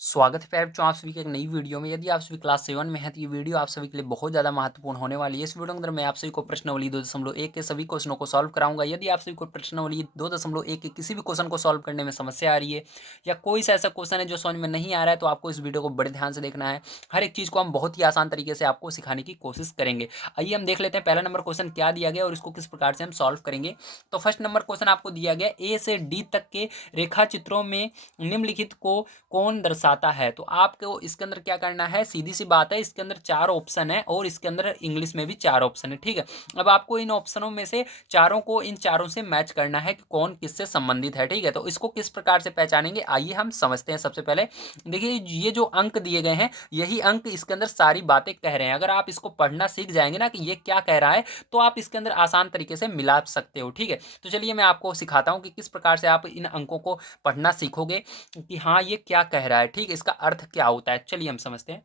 स्वागत है प्यारे बच्चों आप सभी के एक नई वीडियो में। यदि आप सभी क्लास 7 में हैं तो ये वीडियो आप सभी के लिए बहुत ज़्यादा महत्वपूर्ण होने वाली है। इस वीडियो के अंदर मैं आप सभी को प्रश्नावली 2.1 के सभी क्वेश्चनों को सॉल्व कराऊंगा। यदि आप सभी को प्रश्नावली 2.1 के किसी भी क्वेश्चन को सॉल्व करने में समस्या आ रही है या कोई सा ऐसा क्वेश्चन है जो समझ में नहीं आ रहा है तो आपको इस वीडियो को बड़े ध्यान से देखना है। हर एक चीज़ को हम बहुत ही आसान तरीके से आपको सिखाने की कोशिश करेंगे। आइए हम देख लेते हैं पहला नंबर क्वेश्चन क्या दिया गया और इसको किस प्रकार से हम सॉल्व करेंगे। तो फर्स्ट नंबर क्वेश्चन आपको दिया गया ए से डी तक के रेखा चित्रों में निम्नलिखित को कौन दर्शाता है। तो आपको इसके अंदर क्या करना है, सीधी सी बात है, इसके अंदर 4 ऑप्शन है और इसके अंदर इंग्लिश में भी 4 ऑप्शन है। ठीक है, अब आपको इन ऑप्शनों में से चारों को इन चारों से मैच करना है कि कौन किससे संबंधित है। ठीक है, तो इसको किस प्रकार से पहचानेंगे आइए हम समझते हैं। सबसे पहले देखिए ये जो अंक दिए गए हैं यही अंक इसके अंदर सारी बातें कह रहे हैं। अगर आप इसको पढ़ना सीख जाएंगे ना कि ये क्या कह रहा है तो आप इसके अंदर आसान तरीके से मिला सकते हो। ठीक है, तो चलिए मैं आपको सिखाता हूँ कि किस प्रकार से आप इन अंकों को पढ़ना सीखोगे कि हाँ ये क्या कह रहा है। ठीक है, इसका अर्थ क्या होता है चलिए हम समझते हैं।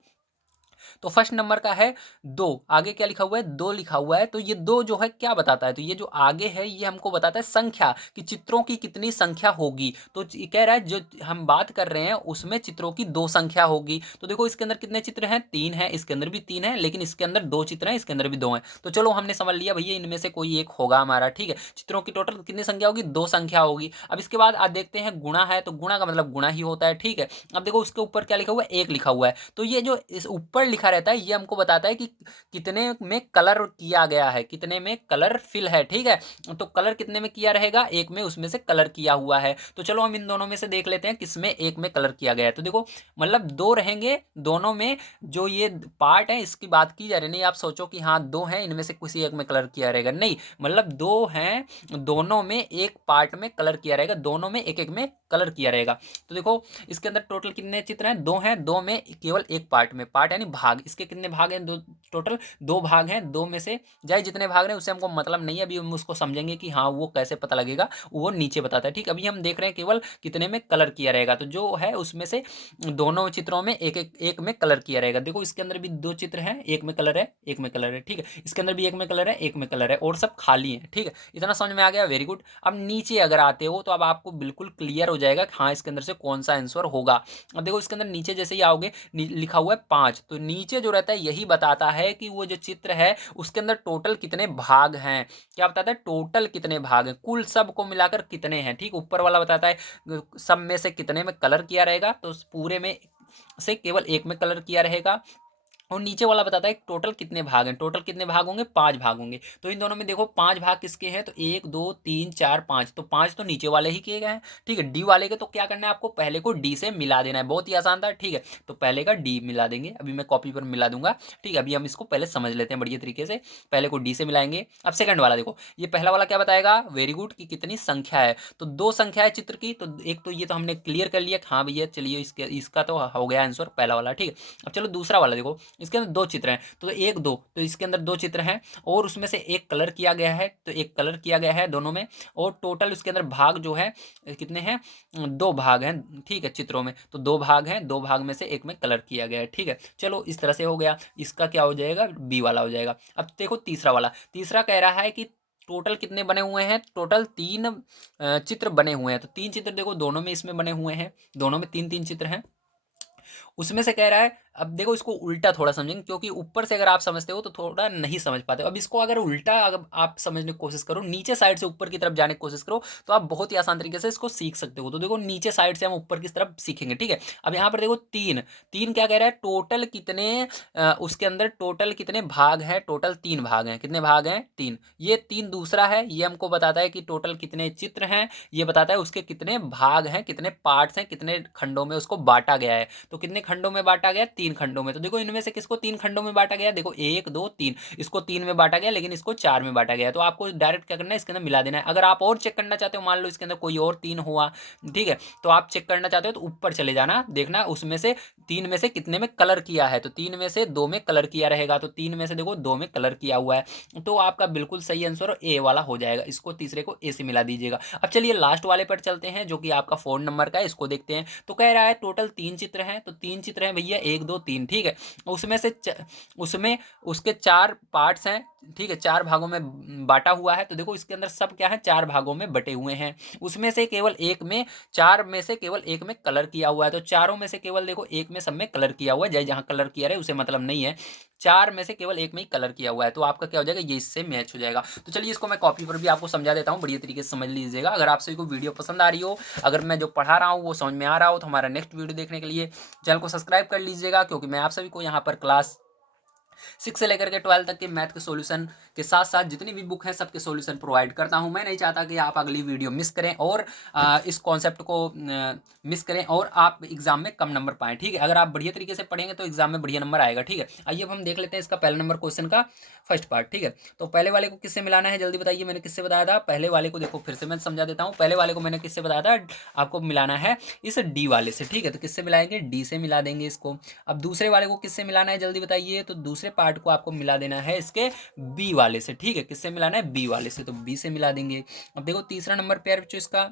तो फर्स्ट नंबर का है दो, आगे क्या लिखा हुआ है, दो लिखा हुआ है। तो ये दो जो है क्या बताता है, तो ये जो आगे है ये हमको बताता है संख्या, कि चित्रों की कितनी संख्या होगी। तो ये कह रहा है जो हम बात कर रहे हैं उसमें चित्रों की दो संख्या होगी। तो देखो इसके अंदर कितने चित्र हैं, तीन है, इसके अंदर भी तीन है, लेकिन इसके अंदर दो चित्र हैं, इसके अंदर भी दो हैं। तो चलो हमने समझ लिया भैया इनमें से कोई एक होगा हमारा। ठीक है, चित्रों की टोटल कितनी संख्या होगी, दो संख्या होगी। अब इसके बाद आप देखते हैं गुणा है, तो गुणा का मतलब गुणा ही होता है। ठीक है, अब देखो उसके ऊपर क्या लिखा हुआ है, एक लिखा हुआ है। तो ये जो इस ऊपर लिखा रहता है ये हमको बताता है कि कितने में कलर किया गया है, कितने में कलर फिल है। ठीक है, तो कलर कितने में किया रहेगा, एक में उसमें से कलर किया हुआ है। तो चलो हम इन दोनों में से देख लेते हैं किसमें एक में कलर किया गया है। तो देखो मतलब दो रहेंगे दोनों में, जो ये पार्ट है इसकी बात की जा रही नहीं। आप सोचो कि हाँ दो हैं इनमें से किसी एक में कलर किया रहेगा, नहीं, मतलब दो हैं दोनों में एक पार्ट में कलर किया रहेगा, दोनों में एक एक में कलर किया रहेगा। तो देखो इसके अंदर टोटल कितने चित्र हैं, दो हैं, दो में केवल एक पार्ट में, पार्ट यानी भाग, इसके कितने भाग हैं, दो, टोटल दो भाग हैं। दो में से जाए जितने भाग रहे हैं उससे हमको मतलब नहीं है, अभी हम उसको समझेंगे कि हाँ वो कैसे पता लगेगा, वो नीचे बताता है। ठीक, अभी हम देख रहे हैं केवल कितने में कलर किया रहेगा। तो जो है उसमें से दोनों चित्रों में एक में कलर किया रहेगा। देखो इसके अंदर भी दो चित्र हैं, एक में कलर है एक में कलर है। ठीक है, इसके अंदर भी एक में कलर है एक में कलर है और सब खाली है। ठीक है, इतना समझ में आ गया, वेरी गुड। अब नीचे अगर आते हो तो अब आपको बिल्कुल क्लियर हो जाएगा कि हाँ इसके अंदर से कौन सा आंसर होगा। अब देखो इसके अंदर नीचे जैसे ही आओगे लिखा हुआ है पांच, तो नीचे जो रहता है यही बताता है कि वो जो चित्र है उसके अंदर टोटल कितने भाग हैं। क्या बताता है, टोटल कितने भाग हैं, कुल सब को मिलाकर कितने हैं। ठीक, ऊपर वाला बताता है सब में से कितने में कलर किया रहेगा, तो पूरे में से केवल एक में कलर किया रहेगा। और नीचे वाला बताता है टोटल कितने भाग हैं, टोटल कितने भाग होंगे, पांच भाग होंगे। तो इन दोनों में देखो पांच भाग किसके हैं, तो एक दो तीन चार पांच, तो पांच तो नीचे वाले ही किए गए हैं। ठीक है, डी वाले के तो क्या करना है आपको, पहले को डी से मिला देना है, बहुत ही आसान था। ठीक है, तो पहले का डी मिला देंगे, अभी मैं कॉपी पर मिला दूंगा। ठीक है, अभी हम इसको पहले समझ लेते हैं बढ़िया तरीके से। पहले को डी से मिलाएंगे। अब सेकंड वाला देखो, ये पहला वाला क्या बताएगा, वेरी गुड, कि कितनी संख्या है। तो दो संख्या है चित्र की, तो एक तो ये तो हमने क्लियर कर लिया, हाँ भैया चलिए इसके इसका तो हो गया आंसर पहला वाला। ठीक है, अब चलो दूसरा वाला देखो, इसके अंदर दो चित्र हैं, तो एक दो, तो इसके अंदर दो चित्र हैं और उसमें से एक कलर किया गया है, तो एक कलर किया गया है दोनों में। और टोटल उसके अंदर भाग जो है कितने हैं, दो भाग हैं। ठीक है, चित्रों में तो दो भाग हैं, दो भाग में से एक में कलर किया गया है। ठीक है, चलो इस तरह से हो गया, इसका क्या हो जाएगा, बी वाला हो जाएगा। अब देखो तीसरा वाला, तीसरा कह रहा है कि टोटल कितने बने हुए हैं, टोटल तीन चित्र बने हुए हैं। तो तीन चित्र देखो दोनों में इसमें बने हुए हैं, दोनों में तीन तीन चित्र हैं। उसमें से कह रहा है, अब देखो इसको उल्टा थोड़ा समझेंगे क्योंकि ऊपर से अगर आप समझते हो तो थोड़ा नहीं समझ पाते हो। अब इसको अगर उल्टा अगर आप समझने की कोशिश करो, नीचे साइड से ऊपर की तरफ जाने की कोशिश करो, तो आप बहुत ही आसान तरीके से इसको सीख सकते हो। तो देखो नीचे साइड से हम ऊपर की तरफ सीखेंगे। ठीक है, अब यहाँ पर देखो तीन, तीन क्या कह रहा है, टोटल कितने उसके अंदर टोटल कितने भाग हैं, टोटल तीन भाग हैं, कितने भाग हैं, तीन। ये तीन दूसरा है, ये हमको बताता है कि टोटल कितने चित्र हैं, ये बताता है उसके कितने भाग हैं, कितने पार्ट्स हैं, कितने खंडों में उसको बांटा गया है। तो कितने खंडों में बांटा गया, तीन खंडों में। तो देखो इनमें से किसको तीन खंडों में बांटा गया, देखो एक दो तीन, इसको तीन में बांटा गया लेकिन इसको चार में बांटा गया। तो आपको डायरेक्ट क्या करना है, इसके अंदर मिला देना है। अगर आप और चेक करना चाहते हो, मान लो इसके अंदर कोई और तीन हुआ, ठीक है, तो आप चेक करना चाहते हो तो ऊपर चले जाना, देखना उसमें से तीन में से कितने में कलर किया है। तो तीन में से दो में कलर किया रहेगा, तो तीन में से देखो दो में कलर किया हुआ है, तो आपका बिल्कुल सही आंसर ए वाला हो जाएगा। इसको तीसरे को ए से मिला दीजिएगा। अब चलिए लास्ट वाले पर चलते हैं जो कि आपका 4 नंबर का है, इसको देखते हैं। तो कह रहा है टोटल तीन चित्र हैं, तो तीन तीन चित्र हैं भैया, 1 2 3, ठीक है। उसमें उसके 4 पार्ट्स हैं, ठीक है, 4 भागों में बांटा हुआ है। तो देखो इसके अंदर सब क्या है, 4 भागों में बटे हुए हैं। उसमें से केवल एक में, 4 में से केवल एक में कलर किया हुआ है। तो चारों में से केवल देखो एक में सब में कलर किया हुआ है, जहाँ कलर किया रहे उसे मतलब नहीं है, 4 में से केवल एक में ही कलर किया हुआ है। तो आपका क्या हो जाएगा, ये इससे मैच हो जाएगा। तो चलिए इसको मैं कॉपी पर भी आपको समझा देता हूँ, बढ़िया तरीके से समझ लीजिएगा। अगर आप सभी को वीडियो पसंद आ रही हो, अगर मैं जो पढ़ा रहा हूँ वो समझ में आ रहा हो, तो हमारा नेक्स्ट वीडियो देखने के लिए चैनल को सब्सक्राइब कर लीजिएगा, क्योंकि मैं आप सभी को यहाँ पर क्लास 6 से लेकर के 12 तक के मैथ के सॉल्यूशन के साथ साथ जितनी भी बुक हैं सबके सॉल्यूशन प्रोवाइड करता हूं। मैं नहीं चाहता कि आप अगली वीडियो मिस करें और इस कॉन्सेप्ट को मिस करें और आप एग्जाम में कम नंबर पाएं, ठीक है। अगर आप बढ़िया तरीके से पढ़ेंगे तो एग्जाम में बढ़िया नंबर आएगा, ठीक है। आइए अब हम देख लेते हैं इसका पहला नंबर क्वेश्चन का फर्स्ट पार्ट, ठीक है। तो पहले वाले को किससे मिलाना है जल्दी बताइए, मैंने किससे बताया था पहले वाले को, देखो फिर से मैं समझा देता हूँ। पहले वाले को मैंने किससे बताया था, आपको मिलाना है इस डी वाले से, ठीक है। तो किससे मिलाएंगे, डी से मिला देंगे इसको। अब दूसरे वाले को किससे मिलाना है जल्दी बताइए, तो दूसरे पार्ट को आपको मिला देना है इसके बी वाले से, ठीक है। किससे मिलाना है, बी वाले से, तो बी से मिला देंगे। अब देखो तीसरा नंबर पेयर बच्चों इसका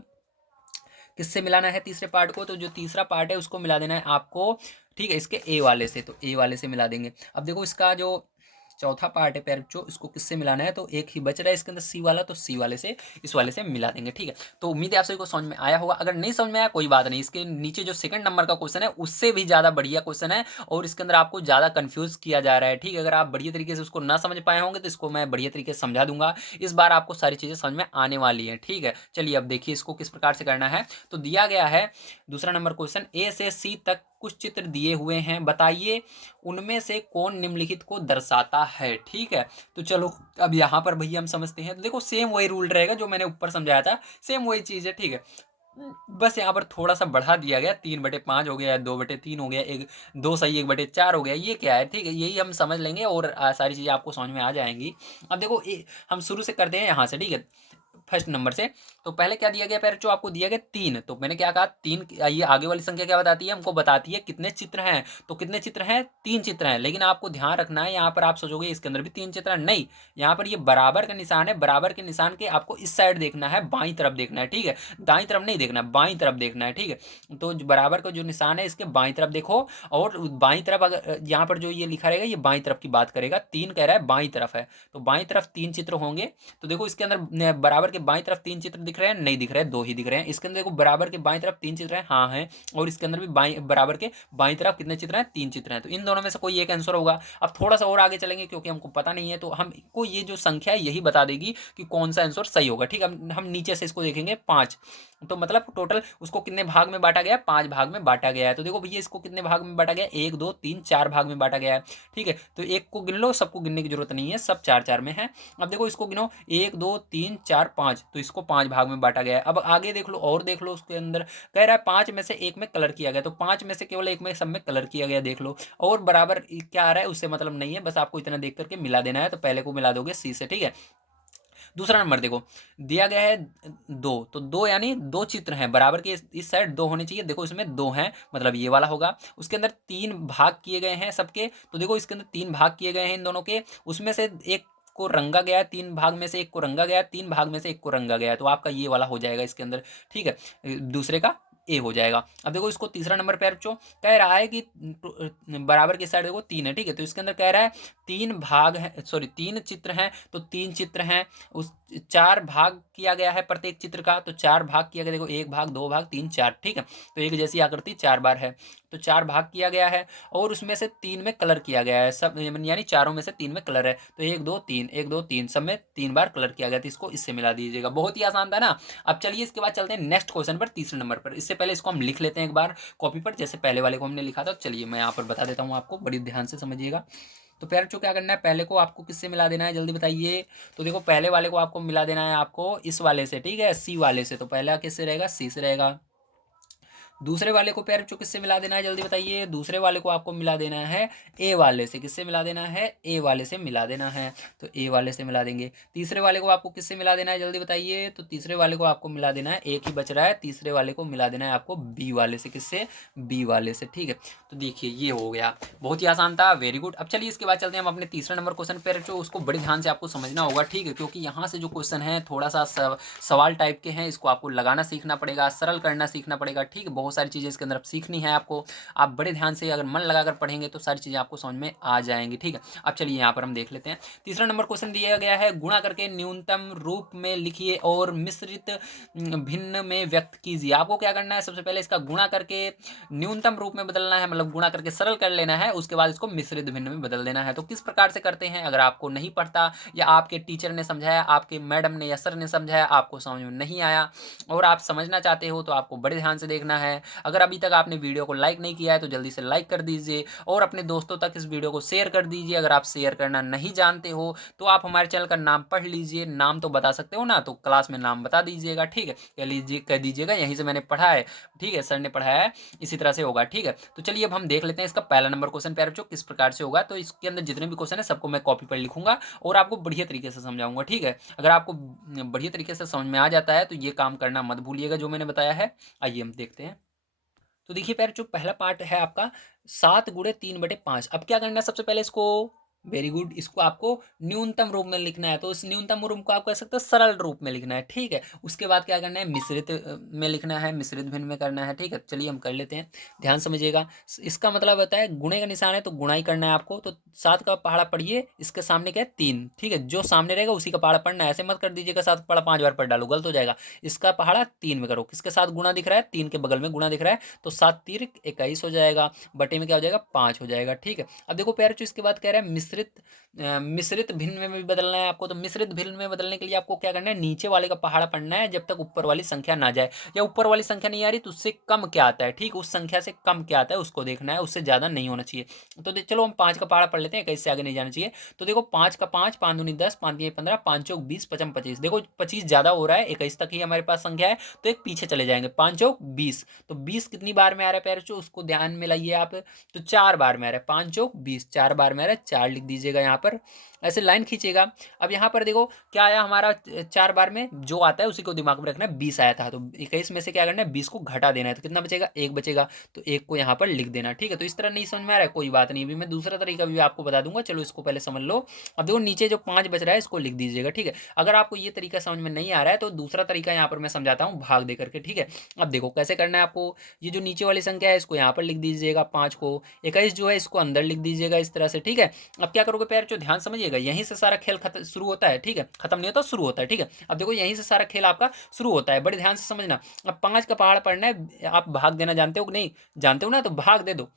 किससे मिलाना है तीसरे पार्ट को, तो जो तीसरा पार्ट है उसको मिला देना है आपको, ठीक है, इसके ए वाले से, तो ए वाले से मिला देंगे। अब देखो इसका जो चौथा पार्ट है पैर बच्चों, इसको किससे मिलाना है, तो एक ही बच रहा है इसके अंदर सी वाला, तो सी वाले से इस वाले से मिला देंगे, ठीक है। तो उम्मीद है आप सभी को समझ में आया होगा। अगर नहीं समझ में आया कोई बात नहीं, इसके नीचे जो सेकंड नंबर का क्वेश्चन है उससे भी ज़्यादा बढ़िया क्वेश्चन है और इसके अंदर आपको ज़्यादा कंफ्यूज किया जा रहा है, ठीक है। अगर आप बढ़िया तरीके से उसको ना समझ पाए होंगे तो इसको मैं बढ़िया तरीके से समझा दूंगा। इस बार आपको सारी चीज़ें समझ में आने वाली हैं, ठीक है। चलिए अब देखिए इसको किस प्रकार से करना है। तो दिया गया है दूसरा नंबर क्वेश्चन, ए से सी तक कुछ चित्र दिए हुए हैं, बताइए उनमें से कौन निम्नलिखित को दर्शाता है, ठीक है। तो चलो अब यहाँ पर भैया हम समझते हैं। तो देखो सेम वही रूल रहेगा जो मैंने ऊपर समझाया था, सेम वही चीज़ है, ठीक है। बस यहाँ पर थोड़ा सा बढ़ा दिया गया, 3/5 हो गया, 2/3 हो गया, एक 2 सही 1/4 हो गया, ये क्या है, ठीक है। यही हम समझ लेंगे और सारी चीज़ें आपको समझ में आ जाएंगी। अब देखो हम शुरू से करते हैं यहाँ से, ठीक है, फर्स्ट नंबर से। तो पहले क्या दिया गया पैर, जो आपको दिया गया 3, तो मैंने क्या कहा 3, ये आगे वाली संख्या क्या बताती है, हमको बताती है कितने चित्र हैं। तो कितने चित्र हैं, 3 चित्र हैं। लेकिन आपको ध्यान रखना है, यहाँ पर आप सोचोगे इसके अंदर भी 3 चित्र हैं, नहीं, यहाँ पर ये बराबर का निशान है, बराबर के निशान के आपको इस साइड देखना है, बाईं तरफ देखना है, ठीक है। दाईं तरफ नहीं देखना, बाईं तरफ देखना है, ठीक है। तो बराबर का जो निशान है इसके बाईं तरफ देखो, और बाईं तरफ अगर यहाँ पर जो ये लिखा रहेगा ये बाईं तरफ की बात करेगा, 3 कह रहा है बाईं तरफ है, तो बाईं तरफ 3 चित्र होंगे। तो देखो इसके अंदर बराबर के बाईं तरफ 3 चित्र दिख रहे हैं, नहीं दिख रहे हैं, 2 ही दिख रहे हैं। इसके अंदर देखो बराबर के बाईं तरफ 3 चित्र हैं, हाँ हैं। और इसके अंदर भी बराबर के बाईं तरफ कितने चित्र हैं, 3 चित्र हैं। तो इन दोनों में से कोई एक आंसर होगा। अब थोड़ा सा और आगे चलेंगे क्योंकि हमको पता नहीं है, तो हमको ये जो संख्या है यही बता देगी कि कौन सा आंसर सही होगा, ठीक है। हम नीचे से इसको देखेंगे 5, तो मतलब टोटल उसको कितने भाग में बांटा गया है, 5 भाग में बांटा गया है। तो देखो भैया इसको कितने भाग में बांटा गया है, 1 2 3 4 भाग में बांटा गया है, ठीक है। तो एक को गिन लो, सबको गिनने की जरूरत नहीं है, सब 4 4 में है। अब देखो इसको गिनो, 1 2 3 4 5, तो इसको 5 भाग में बांटा गया है। अब आगे देख लो और देख लो, उसके अंदर कह रहा है 5 में से एक में कलर किया गया, तो 5 में से केवल एक में सब में कलर किया गया, देख लो। और बराबर क्या आ रहा है उससे मतलब नहीं है, बस आपको इतना देख करके मिला देना है। तो पहले को मिला दोगे सी से, ठीक है। दूसरा नंबर देखो दिया गया है 2, तो 2 यानी 2 चित्र हैं, बराबर के इस साइड 2 होने चाहिए, देखो इसमें 2 हैं, मतलब ये वाला होगा। उसके अंदर 3 भाग किए गए हैं सबके, तो देखो इसके अंदर 3 भाग किए गए हैं इन दोनों के, उसमें से एक को रंगा गया है, 3 भाग में से एक को रंगा गया है, 3 भाग में से एक को रंगा गया है, तो आपका ये वाला हो जाएगा इसके अंदर, ठीक है। दूसरे का ए हो जाएगा। अब देखो इसको तीसरा नंबर पे बच्चों कह रहा है कि बराबर की साइड देखो 3 है, ठीक है। तो इसके अंदर कह रहा है 3 भाग है, सॉरी 3 चित्र हैं, तो 3 चित्र हैं, उस 4 भाग किया गया है प्रत्येक चित्र का, तो 4 भाग किया गया, देखो 1 भाग 2 भाग 3 4, ठीक है। तो एक जैसी आकृति 4 बार है, तो 4 भाग किया गया है, और उसमें से 3 में कलर किया गया है, सब यानी चारों में से 3 में कलर है, तो 1 2 3 1 2 3 सब में 3 बार कलर किया गया, तो इसको इससे मिला दीजिएगा। बहुत ही आसान था ना। अब चलिए इसके बाद चलते हैं नेक्स्ट क्वेश्चन पर, तीसरे नंबर पर। इससे पहले इसको हम लिख लेते हैं एक बार कॉपी पर, जैसे पहले वाले को हमने लिखा था। चलिए मैं यहाँ पर बता देता हूँ आपको, बड़ी ध्यान से समझिएगा। तो प्यारे बच्चों क्या करना है, पहले को आपको किससे मिला देना है जल्दी बताइए। तो देखो पहले वाले को आपको मिला देना है आपको इस वाले से, ठीक है, सी वाले से। तो पहला किससे रहेगा, सी से रहेगा। दूसरे वाले को प्यारे बच्चों किससे मिला देना है जल्दी बताइए। दूसरे वाले को आपको मिला देना है ए वाले से। किससे मिला देना है, ए वाले से मिला देना है, तो ए वाले से मिला देंगे। तीसरे वाले को आपको किससे मिला देना है जल्दी बताइए। तो तीसरे वाले को आपको मिला देना है, एक ही बच रहा है, तीसरे वाले को मिला देना है आपको बी वाले से। किससे, बी वाले से, ठीक है। तो देखिए ये हो गया, बहुत ही आसान था, वेरी गुड। अब चलिए इसके बाद चलते हैं हम अपने तीसरा नंबर क्वेश्चन पर, जो उसको बड़े ध्यान से आपको समझना होगा, ठीक है, क्योंकि यहाँ से जो क्वेश्चन है थोड़ा सा सवाल टाइप के हैं, इसको आपको लगाना सीखना पड़ेगा, सरल करना सीखना पड़ेगा, ठीक है। बहुत बहुत सारी चीज़ें इसके अंदर अब सीखनी है आपको। आप बड़े ध्यान से अगर मन लगाकर पढ़ेंगे तो सारी चीज़ें आपको समझ में आ जाएंगी, ठीक है। अब चलिए यहाँ पर हम देख लेते हैं। तीसरा नंबर क्वेश्चन दिया गया है, गुणा करके न्यूनतम रूप में लिखिए और मिश्रित भिन्न में व्यक्त कीजिए। आपको क्या करना है, सबसे पहले इसका गुणा करके न्यूनतम रूप में बदलना है, मतलब गुणा करके सरल कर लेना है, उसके बाद इसको मिश्रित भिन्न में बदल देना है। तो किस प्रकार से करते हैं, अगर आपको नहीं पढ़ता या आपके टीचर ने समझाया, आपके मैडम ने या सर ने समझाया, आपको समझ में नहीं आया और आप समझना चाहते हो तो आपको बड़े ध्यान से देखना है। अगर अभी तक आपने वीडियो को लाइक नहीं किया है तो जल्दी से लाइक कर दीजिए और अपने दोस्तों तक इस वीडियो को शेयर कर दीजिए। अगर आप शेयर करना नहीं जानते हो तो आप हमारे चैनल का नाम पढ़ लीजिए, नाम तो बता सकते हो ना, तो क्लास में नाम बता दीजिएगा, ठीक है। कह दीजिएगा यहीं से मैंने पढ़ा है, ठीक है, सर ने पढ़ाया है, इसी तरह से होगा, ठीक है। तो चलिए अब हम देख लेते हैं इसका पहला नंबर क्वेश्चन प्यारे बच्चों किस प्रकार से होगा। तो इसके अंदर जितने भी क्वेश्चन है सबको मैं कॉपी पर लिखूंगा और आपको बढ़िया तरीके से समझाऊंगा, ठीक है। अगर आपको बढ़िया तरीके से समझ में आ जाता है तो ये काम करना मत भूलिएगा जो मैंने बताया है। आइए हम देखते हैं। तो देखिए प्यारे जो पहला पार्ट है आपका 7 × 3/5। अब क्या करना है, सबसे पहले इसको, वेरी गुड, इसको आपको न्यूनतम रूप में लिखना है। तो इस न्यूनतम रूप को आप कह सकते हो सरल रूप में लिखना है, ठीक है। उसके बाद क्या करना है, मिश्रित में लिखना है, मिश्रित भिन्न में करना है, ठीक है। चलिए हम कर लेते हैं, ध्यान समझिएगा। इसका मतलब होता है गुणे का निशान है तो गुणा ही करना है आपको। तो 7 का पहाड़ा पढ़िए, इसके सामने क्या है 3, ठीक है। जो सामने रहेगा उसी का पहाड़ा पढ़ना है, ऐसे मत कर दीजिएगा 7 का पहाड़ा 5 बार पढ़ डालो, गलत हो जाएगा। इसका पहाड़ा 3 में करो, किसके साथ गुणा दिख रहा है, 3 के बगल में गुणा दिख रहा है, तो 7×3=21 हो जाएगा, बटे में क्या हो जाएगा 5 हो जाएगा, ठीक है। अब देखो प्यारे इसके बाद कह रहा है मिश्रित भिन्न में भी बदलना है आपको। तो मिश्रित भिन्न में बदलने के लिए आपको क्या करना है, नीचे वाले का पहाड़ा पढ़ना है जब तक ऊपर वाली संख्या ना जाए, या ऊपर वाली संख्या नहीं आ रही तो उससे कम क्या आता है, ठीक, उस संख्या से कम क्या आता है उसको देखना है, उससे ज्यादा नहीं होना चाहिए। तो चलो हम 5 का पहाड़ा पढ़ लेते हैं, कैसे आगे नहीं जाना चाहिए। तो देखो 5 का 5, 5 दूनी 10, 5 तिया 15, 5 चौक 20, 5 25। देखो 25 ज्यादा हो रहा है, 21 तक ही हमारे पास संख्या है, तो एक पीछे चले जाएंगे, 5 चौक 20। तो 20 कितनी बार में आ रहा है प्यारे, उसको ध्यान में लाइए आप। तो 4 बार में आ रहा है, 5 चौक 20, 4 बार में आ रहा है, 4 लिख दीजिएगा यहाँ पर, ऐसे लाइन खींचिएगा। अब यहाँ पर देखो क्या आया हमारा, 4 बार में जो आता है उसी को दिमाग में रखना है। 20 आया था तो 21 में से क्या करना है, 20 को घटा देना है, तो कितना बचेगा, 1 बचेगा, तो 1 को यहाँ पर लिख देना, ठीक है। तो इस तरह नहीं समझ में आ रहा है, कोई बात नहीं, अभी मैं दूसरा तरीका भी आपको बता दूंगा, चलो इसको पहले समझ लो। अब देखो नीचे जो 5 बच रहा है इसको लिख दीजिएगा, ठीक है। अगर आपको ये तरीका समझ में नहीं आ रहा है तो दूसरा तरीका यहाँ पर मैं समझाता हूँ, भाग दे करके, ठीक है। अब देखो कैसे करना है आपको, ये जो नीचे वाली संख्या है इसको यहाँ पर लिख दीजिएगा, 5 को, 21 जो है इसको अंदर लिख दीजिएगा इस तरह से, ठीक है। अब क्या करोगे प्यार जो ध्यान समझिएगा, यहीं से सारा खेल शुरू होता है, ठीक है, खत्म नहीं होता, शुरू होता है, ठीक है। अब देखो यहीं से सारा खेल आपका शुरू होता है, बड़े ध्यान से समझना। अब 5 का पहाड़ पढ़ना है, आप भाग देना जानते हो कि नहीं, जानते हो ना, तो भाग दे दो,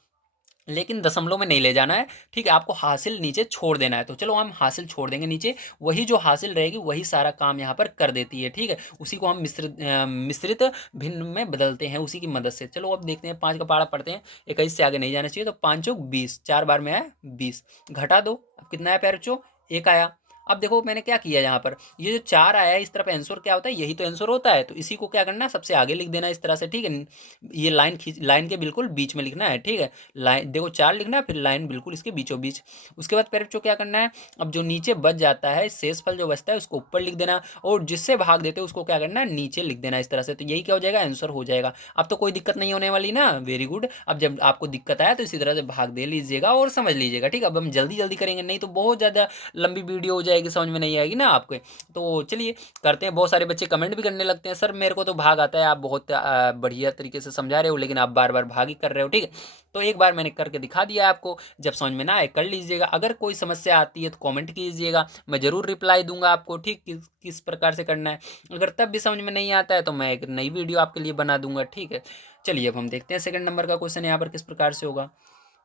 लेकिन दशमलव में नहीं ले जाना है, ठीक है। आपको हासिल नीचे छोड़ देना है, तो चलो हम हासिल छोड़ देंगे नीचे, वही जो हासिल रहेगी वही सारा काम यहाँ पर कर देती है, ठीक है। उसी को हम मिश्रित भिन्न में बदलते हैं उसी की मदद से। चलो अब देखते हैं, 5 का पहाड़ा पढ़ते हैं, 21 से आगे नहीं जाना चाहिए, तो 5 चौक 20, 4 बार में आया 20, घटा दो, अब कितना है प्यारे बच्चों, 1 आया। अब देखो मैंने क्या किया यहाँ पर, ये जो 4 आया है इस तरफ आंसर क्या होता है, यही तो आंसर होता है, तो इसी को क्या करना है, सबसे आगे लिख देना इस तरह से, ठीक है। ये लाइन खींच, लाइन के बिल्कुल बीच में लिखना है, ठीक है। लाइन देखो 4 लिखना है, फिर लाइन बिल्कुल इसके बीचों बीच। उसके बाद पेरेंट्स को क्या करना है, अब जो नीचे बच जाता है शेषफल जो बचता है उसको ऊपर लिख देना, और जिससे भाग देते हैं उसको क्या करना है, नीचे लिख देना इस तरह से। तो यही क्या हो जाएगा, आंसर हो जाएगा। अब तो कोई दिक्कत नहीं होने वाली ना, वेरी गुड। अब जब आपको दिक्कत आया तो इसी तरह से भाग दे लीजिएगा और समझ लीजिएगा, ठीक है। अब हम जल्दी जल्दी करेंगे, नहीं तो बहुत ज़्यादा लंबी वीडियो हो जाएगी, समझ में नहीं आएगी ना आपके। तो चलिए करते हैं। बहुत सारे बच्चे कमेंट भी करने लगते हैं, सर मेरे को तो भाग आता है, आप बहुत बढ़िया तरीके से समझा रहे हो, लेकिन आप बार बार भाग ही कर रहे हो, ठीक है। तो एक बार मैंने करके दिखा दिया आपको, जब समझ में ना आए कर लीजिएगा। अगर कोई समस्या आती है तो कमेंट कीजिएगा, मैं ज़रूर रिप्लाई दूंगा आपको, ठीक, किस प्रकार से करना है। अगर तब भी समझ में नहीं आता है तो मैं एक नई वीडियो आपके लिए बना दूंगा, ठीक है। चलिए अब हम देखते हैं सेकंड नंबर का क्वेश्चन यहाँ पर किस प्रकार से होगा।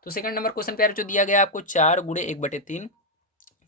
तो सेकंड नंबर क्वेश्चन प्यारे जो दिया गया आपको, 4×1/3,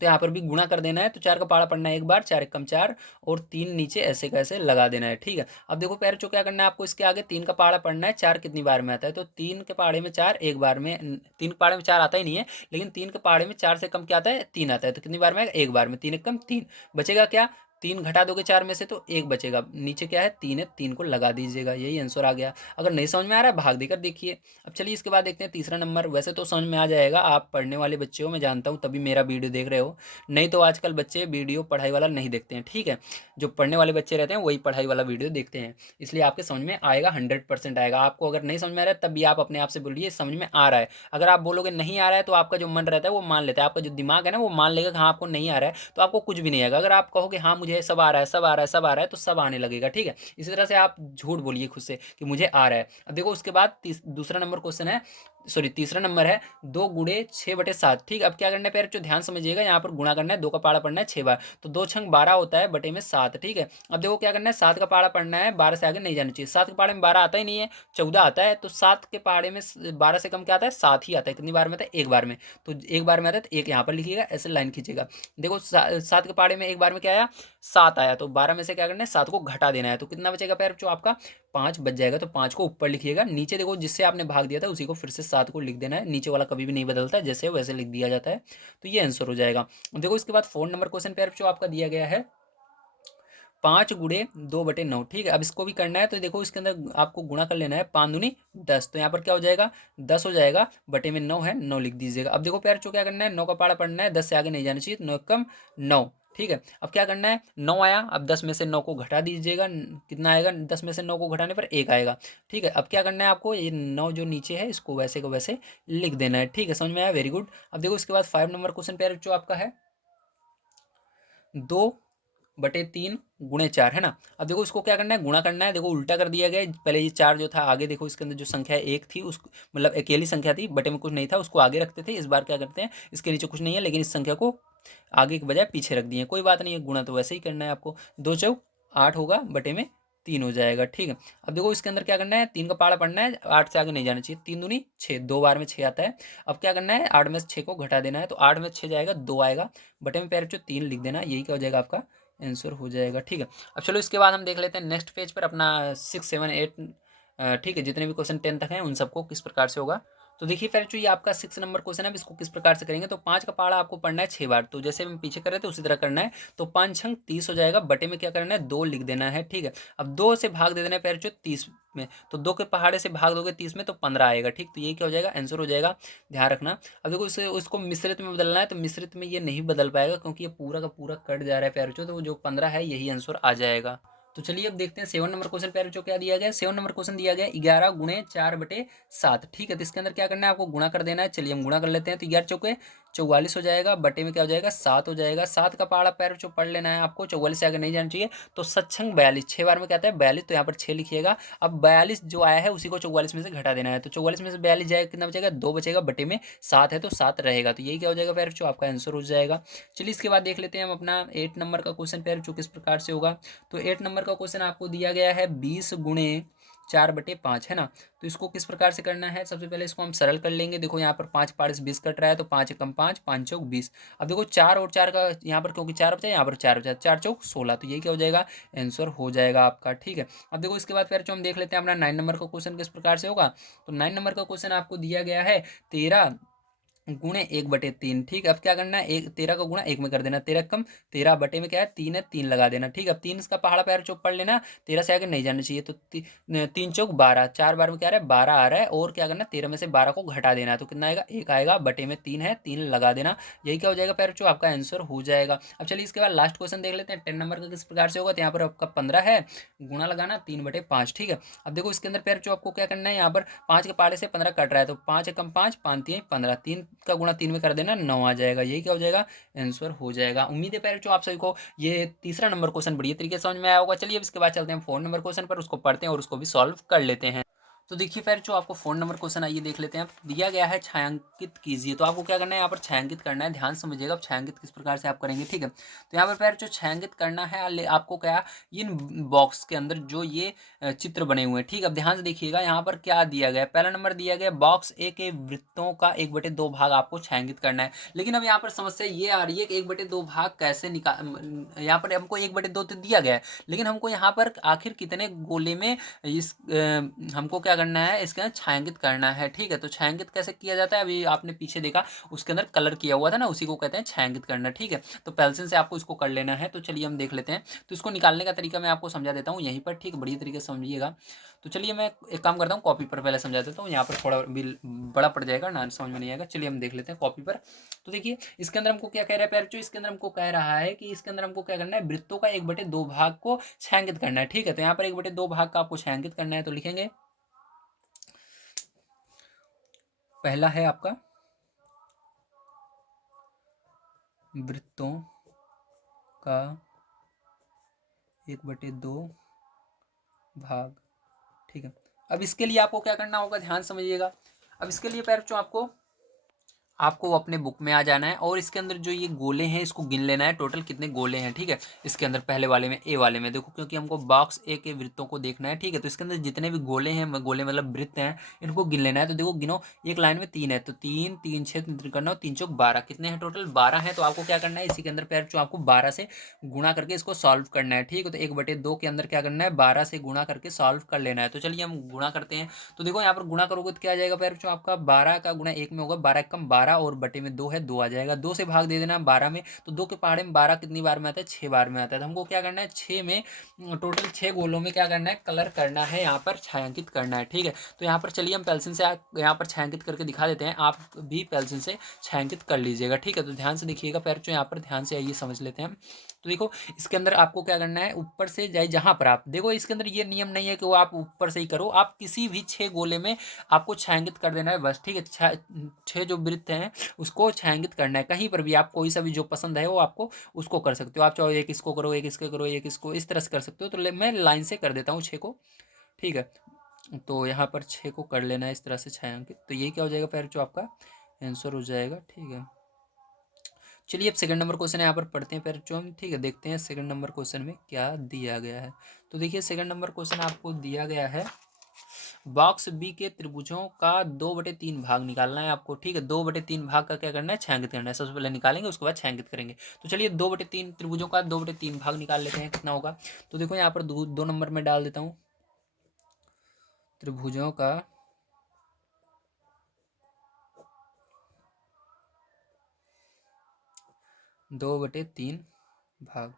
तो यहाँ पर भी गुणा कर देना है। तो 4 का पहाड़ा पढ़ना है एक बार, 4 एकम 4, और 3 नीचे ऐसे कैसे लगा देना है, ठीक है। अब देखो प्यारे जो क्या करना है आपको, इसके आगे 3 का पहाड़ा पढ़ना है, 4 कितनी बार में आता है, तो 3 के पहाड़े में 4 एक बार में, 3 के पहाड़े में 4 आता ही नहीं है, लेकिन 3 के पहाड़े में 4 से कम क्या आता है, 3 आता है, तो कितनी बार में आएगा, एक बार में, 3 एकम 3, बचेगा क्या, 3 घटा दोगे 4 में से तो 1 बचेगा, नीचे क्या है 3 है, 3 को लगा दीजिएगा, यही आंसर आ गया। अगर नहीं समझ में आ रहा है भाग देकर देखिए। अब चलिए इसके बाद देखते हैं तीसरा नंबर। वैसे तो समझ में आ जाएगा, आप पढ़ने वाले बच्चे हो, मैं जानता हूँ, तभी मेरा वीडियो देख रहे हो, नहीं तो आजकल बच्चे वीडियो पढ़ाई वाला नहीं देखते हैं, ठीक है। जो पढ़ने वाले बच्चे रहते हैं वही पढ़ाई वाला वीडियो देखते हैं, इसलिए आपके समझ में आएगा, 100% आएगा। आपको अगर नहीं समझ में आ रहा है तब भी आप अपने आप से बोलिए समझ में आ रहा है। अगर आप बोलोगे नहीं आ रहा है तो आपका जो मन रहता है वो मान लेता है, आपका जो दिमाग है ना वो मान लेगा कि हाँ आपको नहीं आ रहा है, तो आपको कुछ भी नहीं आएगा। अगर आप कहोगे हाँ मुझे मुझे सब आ रहा है, सब आ रहा है, सब आ रहा है, तो सब आने लगेगा, ठीक है। इसी तरह से आप झूठ बोलिए खुद से कि मुझे आ रहा है। अब देखो उसके बाद दूसरा नंबर क्वेश्चन है, सॉरी तीसरा नंबर है 2 × 6/7, ठीक। अब क्या करना है पैर जो ध्यान समझिएगा, यहाँ पर गुणा करना है, 2 का पाड़ा पढ़ना है 6 बार, तो 2×6 = 12 होता है, बटे में 7, ठीक है। अब देखो क्या करना है, 7 का पाड़ा पढ़ना है, 12 से आगे नहीं जाना चाहिए। 7 के पाड़े में 12 आता ही नहीं है, 14 आता है, तो 7 के पाड़े में 12 से कम क्या आता है, 7 ही आता है। कितनी बार में आता है, एक बार में, तो एक बार में आता है तो एक यहाँ पर लिखिएगा, ऐसे लाइन खींचेगा। देखो 7 के पाड़े में एक बार में क्या आया, 7 आया, तो 12 में से क्या करना है, 7 को घटा देना है, तो कितना बचेगा पैर जो आपका 5 बच जाएगा। तो 5 को ऊपर लिखिएगा, नीचे देखो जिससे आपने भाग दिया था उसी को फिर से 7 को लिख देना है, नीचे वाला कभी भी नहीं बदलता, जैसे वैसे लिख दिया जाता है, तो ये आंसर हो जाएगा। देखो इसके बाद 4 नंबर क्वेश्चन पैर जो आपका दिया गया है 5×2/9, ठीक है। अब इसको भी करना है, तो देखो इसके अंदर आपको गुणा कर लेना है, 5×2 = 10, तो यहाँ पर क्या हो जाएगा, 10 हो जाएगा, बटे में 9 है, 9 लिख दीजिएगा। अब देखो प्यार क्या करना है, 9 का पाड़ा पढ़ना है, 10 से आगे नहीं जाना चाहिए, 9 कम 9, ठीक है। अब क्या करना है, 9 आया, अब 10 में से 9 को घटा दीजिएगा, कितना आएगा, 10 में से 9 को घटाने पर 1 आएगा, ठीक है। अब क्या करना है आपको, ये 9 जो नीचे है इसको वैसे को वैसे लिख देना है, ठीक है। समझ में आया, वेरी गुड। अब देखो इसके बाद 5 नंबर क्वेश्चन प्यार जो आपका है 2/3 × 4, है ना। अब देखो इसको क्या करना है, गुणा करना है, देखो उल्टा कर दिया गया है, पहले ये 4 जो था आगे, देखो इसके अंदर जो संख्या 1 थी उस मतलब अकेली संख्या थी, बटे में कुछ नहीं था, उसको आगे रखते थे। इस बार क्या करते हैं, इसके नीचे कुछ नहीं है, लेकिन इस संख्या को आगे के बजाय पीछे रख दिए, कोई बात नहीं है, गुणा तो वैसे ही करना है आपको। 2×4 = 8 होगा, बटे में 3 हो जाएगा, ठीक है। अब देखो इसके अंदर क्या करना है, 3 का पाड़ा पढ़ना है, 8 से आगे नहीं जाना चाहिए, 3×2 = 6, 2 बार में 6 आता है। अब क्या करना है, 8 में से 6 को घटा देना है, तो 8 में 6 जाएगा, 2 आएगा, बटे में पैर 3 लिख देना, यही क्या हो जाएगा आपका आंसर हो जाएगा, ठीक है। अब चलो इसके बाद हम देख लेते हैं नेक्स्ट पेज पर अपना 6, 7, 8, ठीक है, जितने भी क्वेश्चन 10 तक हैं उन सबको किस प्रकार से होगा। तो देखिए फिर जो ये आपका 6 नंबर क्वेश्चन है, अब इसको किस प्रकार से करेंगे, तो 5 का पाड़ा आपको पढ़ना है 6 बार, तो जैसे हम पीछे कर रहे थे उसी तरह करना है। तो 5×6 = 30 हो जाएगा, बटे में क्या करना है, 2 लिख देना है, ठीक है। अब 2 से भाग दे देना है पैर 30 में, तो 2 के पहाड़े से भाग दोगे 30 में, तो 15 आएगा, ठीक। तो ये क्या हो जाएगा, आंसर हो जाएगा, ध्यान रखना। अब देखो इसे उसको मिश्रित में बदलना है, तो मिश्रित में ये नहीं बदल पाएगा क्योंकि ये पूरा का पूरा कट जा रहा है पैर तो जो 15 है यही आंसर आ जाएगा। तो चलिए अब देखते हैं 7 नंबर क्वेश्चन पे जो क्या दिया गया है। 7 नंबर क्वेश्चन दिया गया है 11×4/7, ठीक है। तो इसके अंदर क्या करना है, आपको गुणा कर देना है। चलिए हम गुणा कर लेते हैं, तो 11×4 = 44 हो जाएगा, बटे में क्या हो जाएगा 7 हो जाएगा। 7 का पहाड़ा पैर जो पढ़ लेना है आपको, 44 से आगे नहीं जाना चाहिए। तो 7×6 = 42, 6 बार में क्या आता है 42, तो यहाँ पर 6 लिखिएगा। अब 42 जो आया है उसी को 44 में से घटा देना है, तो 44 में से 42 जाएगा, कितना बचेगा 2 बचेगा, बटे में 7 है तो 7 रहेगा, तो यही क्या हो जाएगा पैर जो आपका आंसर हो जाएगा। चलिए इसके बाद देख लेते हैं हम अपना 8 नंबर का क्वेश्चन पैर जो किस प्रकार से होगा। तो 8 नंबर का क्वेश्चन आपको दिया गया है 20×4/5, है ना। तो इसको किस प्रकार से करना है, सबसे पहले इसको हम सरल कर लेंगे। देखो यहाँ पर 5 पाड़े से 20 कट रहा है, तो 5×1 = 5, 5×4 = 20। अब देखो 4 और 4 का यहाँ पर क्योंकि 4 बचा, यहाँ पर 4 बचा, 4×4 = 16, तो यही क्या हो जाएगा आंसर हो जाएगा आपका, ठीक है। अब देखो इसके बाद फिर जो हम देख लेते हैं अपना 9 नंबर का क्वेश्चन किस प्रकार से होगा। तो 9 नंबर का क्वेश्चन आपको दिया गया है 13×1/3, ठीक है। अब क्या करना है, 13 का गुणा 1 में कर देना, 13 कम 13, बटे में क्या है 3 है, 3 लगा देना, ठीक है। अब 3 इसका पहाड़ा पैर चौक पढ़ लेना, 13 से आगे नहीं जाना चाहिए, तो 3×4 = 12, 4 बार में क्या आ रहा है 12 आ रहा है, और क्या करना है 13 में से 12 को घटा देना है, तो कितना आएगा 1 आएगा, बटे में 3 है, 3 लगा देना, यही क्या हो जाएगा पैर चो आपका आंसर हो जाएगा। अब चलिए इसके बाद लास्ट क्वेश्चन देख लेते हैं 10 नंबर का किस प्रकार से होगा। तो यहाँ पर आपका 15 है, गुणा लगाना 3/5, ठीक है। अब देखो इसके अंदर पैर चो आपको क्या करना है, यहाँ पर 5 के पहाड़े से 15 कट रहा है, तो 5 × 5 = 5, 15, 3 का गुणा 3 में कर देना, 9 आ जाएगा, यही क्या हो जाएगा आंसर हो जाएगा। उम्मीद है पैर जो आप सभी को ये तीसरा नंबर क्वेश्चन बढ़िया तरीके से समझ में आया होगा। चलिए अब इसके बाद चलते हैं 4 नंबर क्वेश्चन पर, उसको पढ़ते हैं और उसको भी सॉल्व कर लेते हैं। तो देखिए फिर जो आपको 4 नंबर क्वेश्चन आइए देख लेते हैं। दिया गया है छायांकित कीजिए, तो आपको क्या करना है, यहाँ पर छायांकित करना है, ध्यान समझिएगा। अब छायांकित किस प्रकार से आप करेंगे, ठीक है। तो यहाँ पर पैर जो छायांकित करना है आपको क्या, इन बॉक्स के अंदर जो ये चित्र बने हुए हैं, ठीक है। अब ध्यान से देखिएगा यहाँ पर क्या दिया गया है। पहला नंबर दिया गया बॉक्स ए के वृत्तों का 1/2 भाग आपको छायांकित करना है। लेकिन अब यहाँ पर समस्या ये आ रही है कि 1/2 भाग कैसे निकाल, यहाँ पर हमको 1/2 तो दिया गया है, लेकिन हमको यहाँ पर आखिर कितने गोले में इस हमको क्या करना है, इसके अंदर छायांकित करना है, ठीक है। तो छायांकित कैसे किया जाता है, अभी आपने पीछे देखा उसके अंदर कलर किया हुआ था ना, उसी को कहते हैं छायांकित करना, ठीक है। तो पेंसिल से आपको इसको कर लेना है। तो चलिए हम देख लेते हैं। तो इसको निकालने का तरीका मैं आपको समझा देता हूँ यहीं पर, ठीक, बढ़िया तरीके से समझिएगा। तो चलिए मैं एक काम करता हूँ, कॉपी पर पहले समझा देता हूँ, यहाँ पर थोड़ा बिल बड़ा पड़ जाएगा ना, समझ में नहीं आएगा। चलिए हम देख लेते हैं कॉपी पर। तो देखिए इसके अंदर हमको क्या कह रहा है पैर, जो इसके अंदर हमको कह रहा है कि इसके अंदर हमको क्या करना है, वृत्तों का 1/2 भाग को छायांकित करना है, ठीक है। तो यहाँ पर 1/2 भाग का आपको छायांकित करना है, तो लिखेंगे पहला है आपका वृत्तों का 1/2 भाग। ठीक है, अब इसके लिए आपको क्या करना होगा, ध्यान समझिएगा। अब इसके लिए पैर बच्चों आपको अपने बुक में आ जाना है और इसके अंदर जो ये गोले हैं इसको गिन लेना है, टोटल कितने गोले हैं। ठीक है, इसके अंदर पहले वाले में, ए वाले में देखो, क्योंकि हमको बॉक्स ए के वृत्तों को देखना है। ठीक है, तो इसके अंदर जितने भी गोले हैं, गोले मतलब वृत्त हैं, इनको गिन लेना है। तो देखो गिनो, एक लाइन में 3 है, तो 3 3 6 करना हो, 3 चौक 12, कितने हैं टोटल, 12 हैं। तो आपको क्या करना है, इसी के अंदर पैर बच्चों आपको 12 से गुणा करके इसको सॉल्व करना है। ठीक है, तो 1/2 के अंदर क्या करना है, 12 से गुणा करके सॉल्व कर लेना है। तो चलिए हम गुणा करते हैं। तो देखो यहाँ पर गुणा करोगे तो क्या आ जाएगा पैर बच्चों, आपका 12 का गुणा 1 में होगा, 12 कम 12 और बटे में 2 है, 2 आ जाएगा। 2 से भाग दे देना 12 में, तो 2 के पहाड़े में 12 कितनी बार में आता है, 6 बार में आता है। तो हमको क्या करना है, 6 में टोटल 6 गोलों में क्या करना है, कलर करना है, यहाँ पर छायांकित करना है। ठीक है, तो यहाँ पर चलिए हम पेंसिल से यहाँ पर छायांकित करके दिखा देते हैं, आप भी पेंसिल से छायांकित कर लीजिएगा। ठीक है, तो ध्यान से देखिएगा पैर बच्चों, यहाँ पर ध्यान से आइए, समझ लेते हैं। तो देखो इसके अंदर आपको क्या करना है, ऊपर से जाए जहां पर आप देखो, इसके अंदर ये नियम नहीं है कि वो आप ऊपर से ही करो, आप किसी भी 6 गोले में आपको छायांकित कर देना है बस। ठीक है, 6 जो वृत्त हैं उसको छायांकित करना है, कहीं पर भी आप कोई सा भी जो पसंद है वो आपको उसको कर सकते हो। आप चाहो एक इसको करो, एक इसको करो, एक इसको, इस तरह से कर सकते हो। तो मैं लाइन से कर देता हूँ 6 को। ठीक है, तो यहाँ पर 6 को कर लेना है इस तरह से छायांकित। तो ये क्या हो जाएगा पैर जो आपका आंसर हो जाएगा। ठीक है, चलिए अब सेकंड नंबर क्वेश्चन यहाँ पर पढ़ते हैं पैर जो हम। ठीक है, देखते हैं सेकंड नंबर क्वेश्चन में क्या दिया गया है। तो देखिए सेकंड नंबर क्वेश्चन आपको दिया गया है, बॉक्स बी के त्रिभुजों का 2/3 भाग निकालना है आपको। ठीक है, 2/3 भाग का क्या करना है, छायांकित करना है। सबसे पहले निकालेंगे, उसके बाद छायांकित करेंगे। तो चलिए 2/3 त्रिभुजों का 2/3 भाग निकाल लेते हैं, कितना होगा। तो देखो यहाँ पर 2 नंबर में डाल देता हूँ, त्रिभुजों का 2/3 भाग।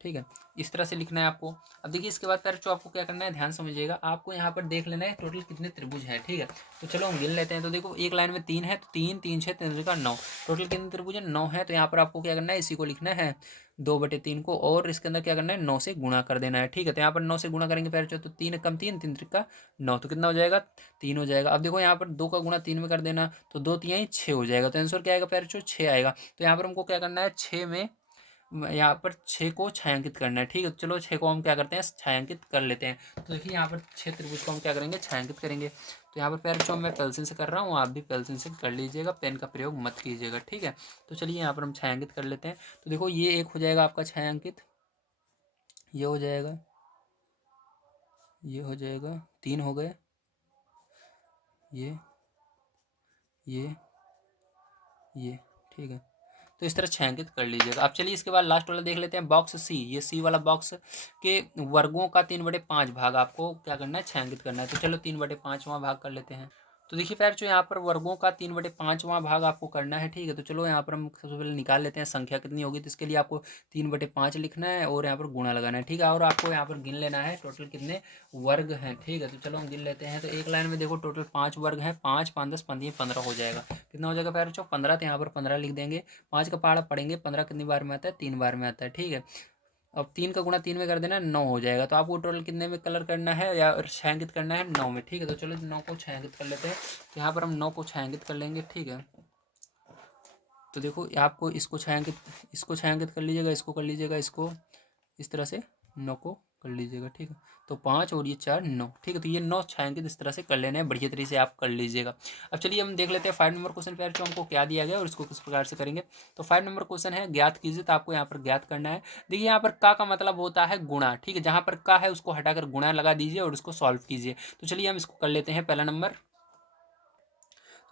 ठीक है, इस तरह से लिखना है आपको। अब देखिए इसके बाद पैर आपको क्या करना है, ध्यान समझिएगा, आपको यहाँ पर देख लेना है टोटल कितने त्रिभुज हैं। ठीक है, तो चलो हम गिन लेते हैं। तो देखो एक लाइन में 3 है, तो 3 3 6 3 का 9, टोटल कितने त्रिभुज है, 9 है। तो यहाँ पर आपको क्या करना है, इसी को लिखना है 2/3 को, और इसके अंदर क्या करना है, 9 से गुणा कर देना है। ठीक है, तो यहाँ पर 9 से गुणा करेंगे पैर तो 3 कम 3 3 का 9, तो कितना हो जाएगा, 3 हो जाएगा। अब देखो यहाँ पर 2 का गुणा 3 में कर देना, तो 2 3 6 हो जाएगा। तो आंसर क्या आएगा पैर 6 आएगा। तो यहाँ पर हमको क्या करना है, 6 में यहाँ पर 6 को छायांकित करना है। ठीक है, चलो 6 को हम क्या करते हैं, छायांकित कर लेते हैं। तो देखिए यहाँ पर 6 त्रिभुज को हम क्या करेंगे, छायांकित करेंगे। तो यहाँ पर पैर जो मैं पेंसिल से कर रहा हूँ, आप भी पेंसिल से कर लीजिएगा, पेन का प्रयोग मत कीजिएगा। ठीक है, तो चलिए यहाँ पर हम छायांकित कर लेते हैं। तो देखो ये एक हो जाएगा आपका छायांकित, ये हो जाएगा, ये हो जाएगा, 3 हो गए, ये ये ये। ठीक है, तो इस तरह छायांकित कर लीजिएगा। अब चलिए इसके बाद लास्ट वाला देख लेते हैं, बॉक्स सी। ये सी वाला बॉक्स के वर्गों का 3/5 भाग आपको क्या करना है, छायांकित करना है। तो चलो 3/5वां भाग कर लेते हैं। तो देखिए पैर जो यहाँ पर वर्गों का 3/5वां भाग आपको करना है। ठीक है, तो चलो यहाँ पर हम सबसे पहले निकाल लेते हैं संख्या कितनी होगी। तो इसके लिए आपको 3/5 लिखना है और यहाँ पर गुणा लगाना है। ठीक है, और आपको यहाँ पर गिन लेना है टोटल कितने वर्ग हैं। ठीक है, तो चलो हम गिन लेते हैं। तो एक लाइन में देखो टोटल 5 वर्ग हैं, 5 5 10 15 हो जाएगा। कितना हो जाएगा पैर 15, तो यहाँ पर 15 लिख देंगे। 5 का पहाड़ा पढ़ेंगे, 15 कितनी बार में आता है, 3 बार में आता है। ठीक है, अब 3 का गुणा 3 में कर देना, 9 हो जाएगा। तो आपको टोटल कितने में कलर करना है या छायांकित करना है, 9 में। ठीक है, तो चलो 9 को छायांकित कर लेते हैं। तो यहाँ पर हम 9 को छायांकित कर लेंगे। ठीक है, तो देखो आपको इसको छायांकित कर लीजिएगा, इसको कर लीजिएगा, इसको इस तरह से 9 को कर लीजिएगा। ठीक है, तो 5 और ये 4 9। ठीक है, तो ये 9 छायांकित इस तरह से कर लेना है, बढ़िया तरीके से आप कर लीजिएगा। अब चलिए हम देख लेते हैं 5 नंबर क्वेश्चन पे हमको क्या दिया गया और इसको किस प्रकार से करेंगे। तो 5 नंबर क्वेश्चन है, ज्ञात कीजिए। तो आपको यहाँ पर ज्ञात करना है। देखिए यहाँ पर का मतलब होता है गुणा। ठीक है, जहाँ पर का है उसको हटाकर गुणा लगा दीजिए और उसको सॉल्व कीजिए। तो चलिए हम इसको कर लेते हैं। पहला नंबर,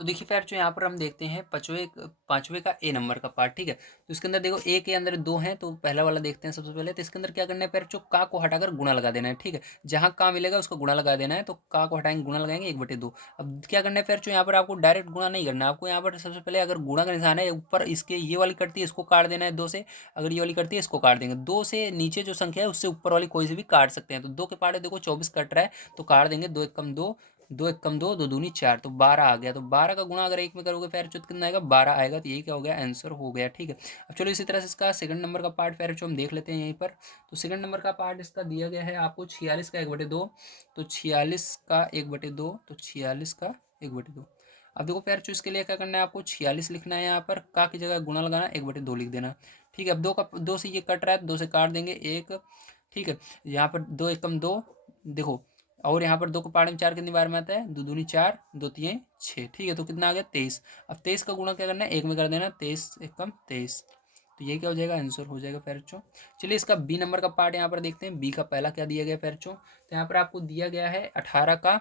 तो देखिए पैर जो यहाँ पर हम देखते हैं पाँचवें का ए नंबर का पार्ट। ठीक है, तो इसके अंदर देखो ए के अंदर 2 हैं, तो पहला वाला देखते हैं सबसे पहले। तो इसके अंदर क्या करना है पैर जो का को हटाकर गुणा लगा देना है। ठीक है, जहाँ का मिलेगा उसको गुणा लगा देना है। तो का को हटाएंगे, गुणा लगाएंगे, 1/2। अब क्या करना है पैर जो यहाँ पर आपको डायरेक्ट गुणा नहीं करना है। आपको यहाँ पर सबसे पहले अगर गुणा का निशान है ऊपर, इसके ये वाली कटती है इसको काट देना है 2 से, अगर ये वाली कटती है इसको काट देंगे। 2 से नीचे जो संख्या है उससे ऊपर वाली कोई से भी काट सकते हैं। तो 2 के पार्ट देखो 24 कट रहा है, तो काट देंगे। 2 1 कम 2, 2 1 कम 2, 2 दूनी 4, तो 12 आ गया। तो 12 का गुणा अगर 1 में करोगे पैर चौथ कितना आएगा, 12 आएगा। तो यही क्या हो गया, आंसर हो गया। ठीक है, अब चलो इसी तरह से इसका सेकंड नंबर का पार्ट पैर हम देख लेते हैं यहीं पर। तो सेकंड नंबर का पार्ट इसका दिया गया है आपको 46 का 1/2। तो 46 का 1/2, तो 46 का 1/2। अब देखो प्यार इसके लिए क्या करना है, आपको 46 लिखना है। यहाँ पर का की जगह गुणा लगाना, 1/2 लिख देना। ठीक है, अब दो से ये कट रहा है, 2 से काट देंगे 1। ठीक है, यहाँ पर 2 एकम 2, देखो, और यहाँ पर 2 को पाड़े में 4 कितनी बार में आता है, 2 दूनी 4, 2 तीन 6। ठीक है, तो कितना आ गया 23। अब 23 का गुणा क्या करना है, 1 में कर देना, 23 एकम 23। तो ये क्या हो जाएगा, आंसर हो जाएगा पैरचो। चलिए इसका बी नंबर का पार्ट यहाँ पर देखते हैं। बी का पहला क्या दिया गया पैरचो, तो यहाँ पर आपको दिया गया है 18 का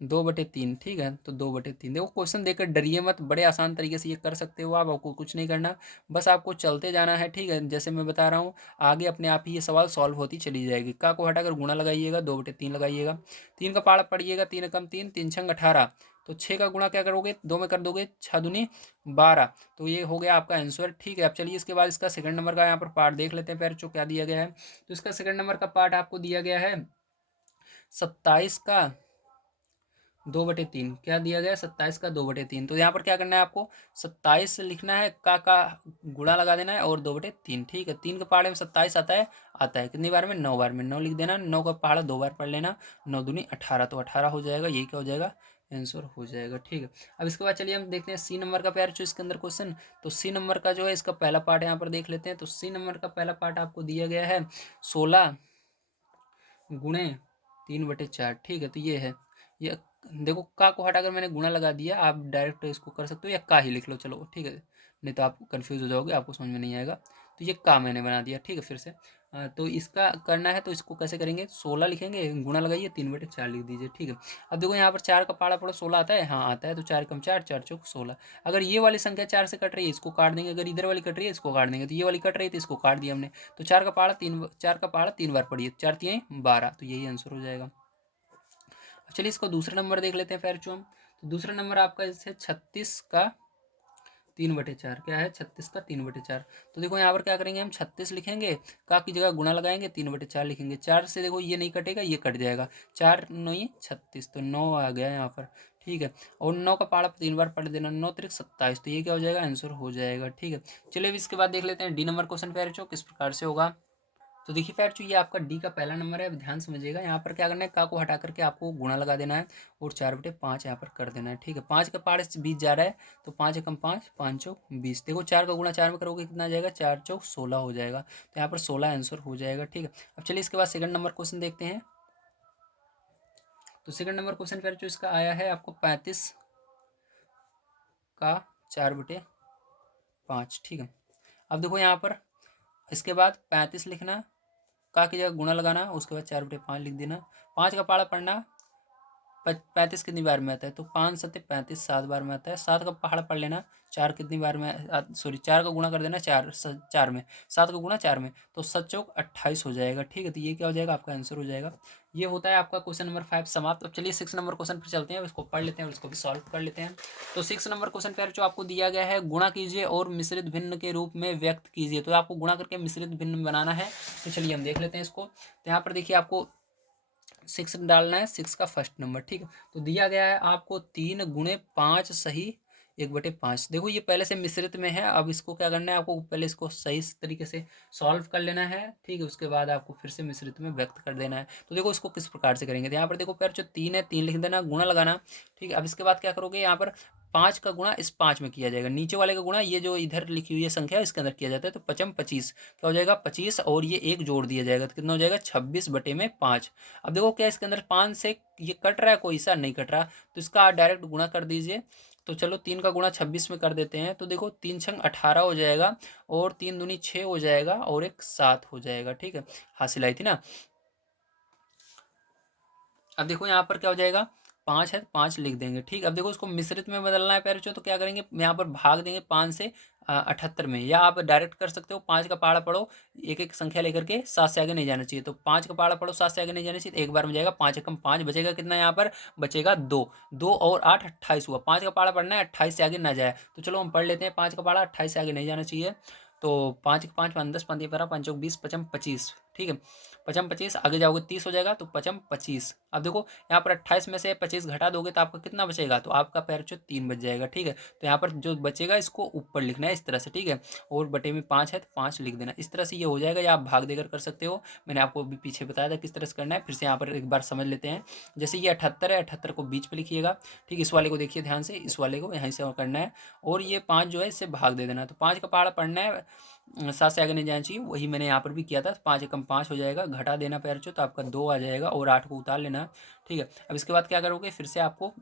2/3। ठीक है, तो 2/3। देखो क्वेश्चन देखकर डरिए मत, बड़े आसान तरीके से ये कर सकते हो आप, आपको कुछ नहीं करना, बस आपको चलते जाना है। ठीक है, जैसे मैं बता रहा हूँ, आगे अपने आप ही ये सवाल सॉल्व होती चली जाएगी। का को हटाकर गुणा लगाइएगा, 2/3 लगाइएगा। 3 का पाड़ा पड़िएगा, 3 एकम 3, 3 छंग 18। तो 6 का गुणा क्या करोगे, 2 में कर दोगे, 6 दूनी 12। तो ये हो गया आपका आंसर। ठीक है, अब चलिए इसके बाद इसका सेकंड नंबर का यहाँ पर पार्ट देख लेते हैं पैर क्या दिया गया है। तो इसका सेकंड नंबर का पार्ट आपको दिया गया है 27 का 2/3। क्या दिया गया है, 27 का 2/3। तो यहाँ पर क्या करना है, आपको 27 लिखना है, का गुणा लगा देना है और 2/3। ठीक है, 3 के पहाड़े में 27 आता है, कितनी बार में, 9 बार में। 9 लिख देना, 9 का पहाड़ा 2 बार पढ़ लेना, 9 दूनी 18, तो 18 हो जाएगा। यही क्या हो जाएगा, आंसर हो जाएगा। ठीक है, अब इसके बाद चलिए हम देखते हैं सी नंबर का प्यार जो इसके अंदर क्वेश्चन। तो सी नंबर का जो है इसका पहला पार्ट यहाँ पर देख लेते हैं। तो सी नंबर का पहला पार्ट आपको दिया गया है 16 गुणे 3/4। ठीक है, तो ये है, ये देखो का को हटाकर मैंने गुणा लगा दिया, आप डायरेक्ट इसको कर सकते हो या का ही लिख लो, चलो ठीक है, नहीं तो आप कंफ्यूज हो जाओगे, आपको समझ में नहीं आएगा। तो ये का मैंने बना दिया। ठीक है, फिर से तो इसका करना है, तो इसको कैसे करेंगे, 16 लिखेंगे, गुणा लगाइए, 3/4 लिख दीजिए। ठीक है, अब देखो यहाँ पर 4 का पाड़ा पड़ो, 16 आता है, हाँ आता है, तो 4 कम 4, 4 चौक 16। अगर ये वाली संख्या 4 से कट रही है, इसको काट देंगे, अगर इधर वाली कट रही है, इसको काट देंगे, तो ये वाली कट रही है तो इसको काट दिया हमने। तो 4 का पाड़ा 3 बार पढ़िए, 4 3 12, तो यही आंसर हो जाएगा। चलिए इसको दूसरा नंबर देख लेते हैं फिर हम। तो दूसरा नंबर आपका इससे 36 का 3/4। क्या है, 36 का 3/4। तो देखो यहाँ पर क्या करेंगे, हम 36 लिखेंगे, का की जगह गुणा लगाएंगे, 3/4 लिखेंगे। 4 से देखो ये नहीं कटेगा, ये कट जाएगा, 4 9 36, तो 9 आ गया यहाँ पर। ठीक है, और 9 का पाड़ा 3 बार पढ़ देना, 9 3 27, तो ये क्या हो जाएगा, आंसर हो जाएगा। ठीक है, चलिए इसके बाद देख लेते हैं डी नंबर क्वेश्चन पे किस प्रकार से होगा। तो देखिए फ्रेंड, जो ये आपका डी का पहला नंबर है, अब ध्यान समझिएगा, यहाँ पर क्या करना है, का को हटा करके आपको गुणा लगा देना है और 4/5 यहाँ पर कर देना है। ठीक है, 5 का पार 20 जा रहा है, तो 5 एकम 5, 5 चौक 20। देखो 4 का गुणा 4 में करोगे कितना आ जाएगा, 4 चौक 16 हो जाएगा, तो यहाँ पर 16 आंसर हो जाएगा। ठीक है, अब चलिए इसके बाद सेकंड नंबर क्वेश्चन देखते हैं। तो सेकंड नंबर क्वेश्चन फिर जो इसका आया है आपको 35 का 4/5। ठीक है, अब देखो यहाँ पर इसके बाद 35 लिखना, का की जगह गुणा लगाना, उसके बाद 4/5 लिख देना। 5 का पाड़ा पढ़ना, 35 कितनी बार में आता है, तो 5 सत्ते 35, 7 बार में आता है। 7 का पहाड़ा पढ़ लेना, 4 कितनी बार में, सॉरी 4 का गुणा कर देना, 4 में, 7 का गुणा 4 में, तो 7 चौक 28 हो जाएगा। ठीक है, तो ये क्या हो जाएगा, आपका आंसर हो जाएगा। ये होता है आपका क्वेश्चन नंबर 5 समाप्त। अब चलिए 6 नंबर क्वेश्चन पर चलते हैं, इसको पढ़ लेते हैं और इसको भी सॉल्व कर लेते हैं। तो 6 नंबर क्वेश्चन पर जो आपको दिया गया है, गुणा कीजिए और मिश्रित भिन्न के रूप में व्यक्त कीजिए। तो आपको गुणा करके मिश्रित भिन्न बनाना है। तो चलिए हम देख लेते हैं इसको। तो यहाँ पर देखिए आपको 6 डालना है, 6 का फर्स्ट नंबर। ठीक है, तो दिया गया है आपको 3 गुणे 5 सही 1/5। देखो ये पहले से मिश्रित में है, अब इसको क्या करना है, आपको पहले इसको सही तरीके से सॉल्व कर लेना है। ठीक है, उसके बाद आपको फिर से मिश्रित में व्यक्त कर देना है। तो देखो इसको किस प्रकार से करेंगे, तो यहाँ पर देखो पैर जो 3 है, 3 लिख देना, गुणा लगाना। ठीक है, अब इसके बाद क्या करोगे, यहाँ पर 5 का गुणा इस 5 में किया जाएगा, नीचे वाले का गुणा ये जो इधर लिखी हुई है संख्या इसके अंदर किया जाता है, तो 5 25 क्या हो जाएगा, 25, और ये एक जोड़ दिया जाएगा, तो कितना हो जाएगा, 26/5। अब देखो क्या इसके अंदर 5 से ये कट रहा है, कोई सा नहीं कट रहा, तो इसका आप डायरेक्ट गुणा कर दीजिए। तो चलो 3 का गुणा 26 में कर देते हैं, तो देखो 3 छंग 18 हो जाएगा, और 3 दूनी 6 हो जाएगा, और एक 7 हो जाएगा। ठीक है, हासिल आई थी ना। अब देखो यहाँ पर क्या हो जाएगा, 5 है, 5 लिख देंगे। ठीक, अब देखो इसको मिश्रित में बदलना है पैर तो क्या करेंगे, यहाँ पर भाग देंगे 5 से 78 में, या आप डायरेक्ट कर सकते हो, 5 का पहाड़ा पढ़ो, एक एक संख्या लेकर के 7 से आगे नहीं जाना चाहिए, तो 5 का पहाड़ा पढ़ो, 7 से आगे नहीं जाना चाहिए, तो एक बार में जाएगा 5 एकम 5, बचेगा कितना, यहाँ पर बचेगा 2, 2 और 8 28 हुआ। 5 का पहाड़ा पढ़ना है, 28 से आगे ना जाए, तो चलो हम पढ़ लेते हैं, 5 का पहाड़ा 28 से आगे नहीं जाना चाहिए, तो 5 5 5 10 15 15 5 20 25 25। ठीक है, पचम 25, आगे जाओगे 30 हो जाएगा तो पचम 25। अब देखो यहाँ पर 28 में से 25 घटा दोगे तो आपका कितना बचेगा, तो आपका पैरचो 3 बच जाएगा। ठीक है, तो यहाँ पर जो बचेगा इसको ऊपर लिखना है इस तरह से। ठीक है, और बटे में 5 है तो 5 लिख देना, इस तरह से ये हो जाएगा, या आप भाग देकर कर सकते हो। मैंने आपको अभी पीछे बताया था किस तरह से करना है, फिर से यहाँ पर एक बार समझ लेते हैं। जैसे ये 78 है, 78 को बीच पे लिखिएगा। ठीक, इस वाले को देखिए ध्यान से, इस वाले को यहाँ से करना है, और ये 5 जो है इससे भाग दे देना। तो 5 का पहाड़ा पढ़ना है, 7 से आगे नहीं जाना चाहिए, वही मैंने यहाँ पर भी किया था। 5 एकम 5 हो जाएगा, घटा देना पैरचो तो आपका 2 आ जाएगा, और 8 को उतार लेना। ठीक है, अब इसके बाद क्या करोगे, फिर से आपको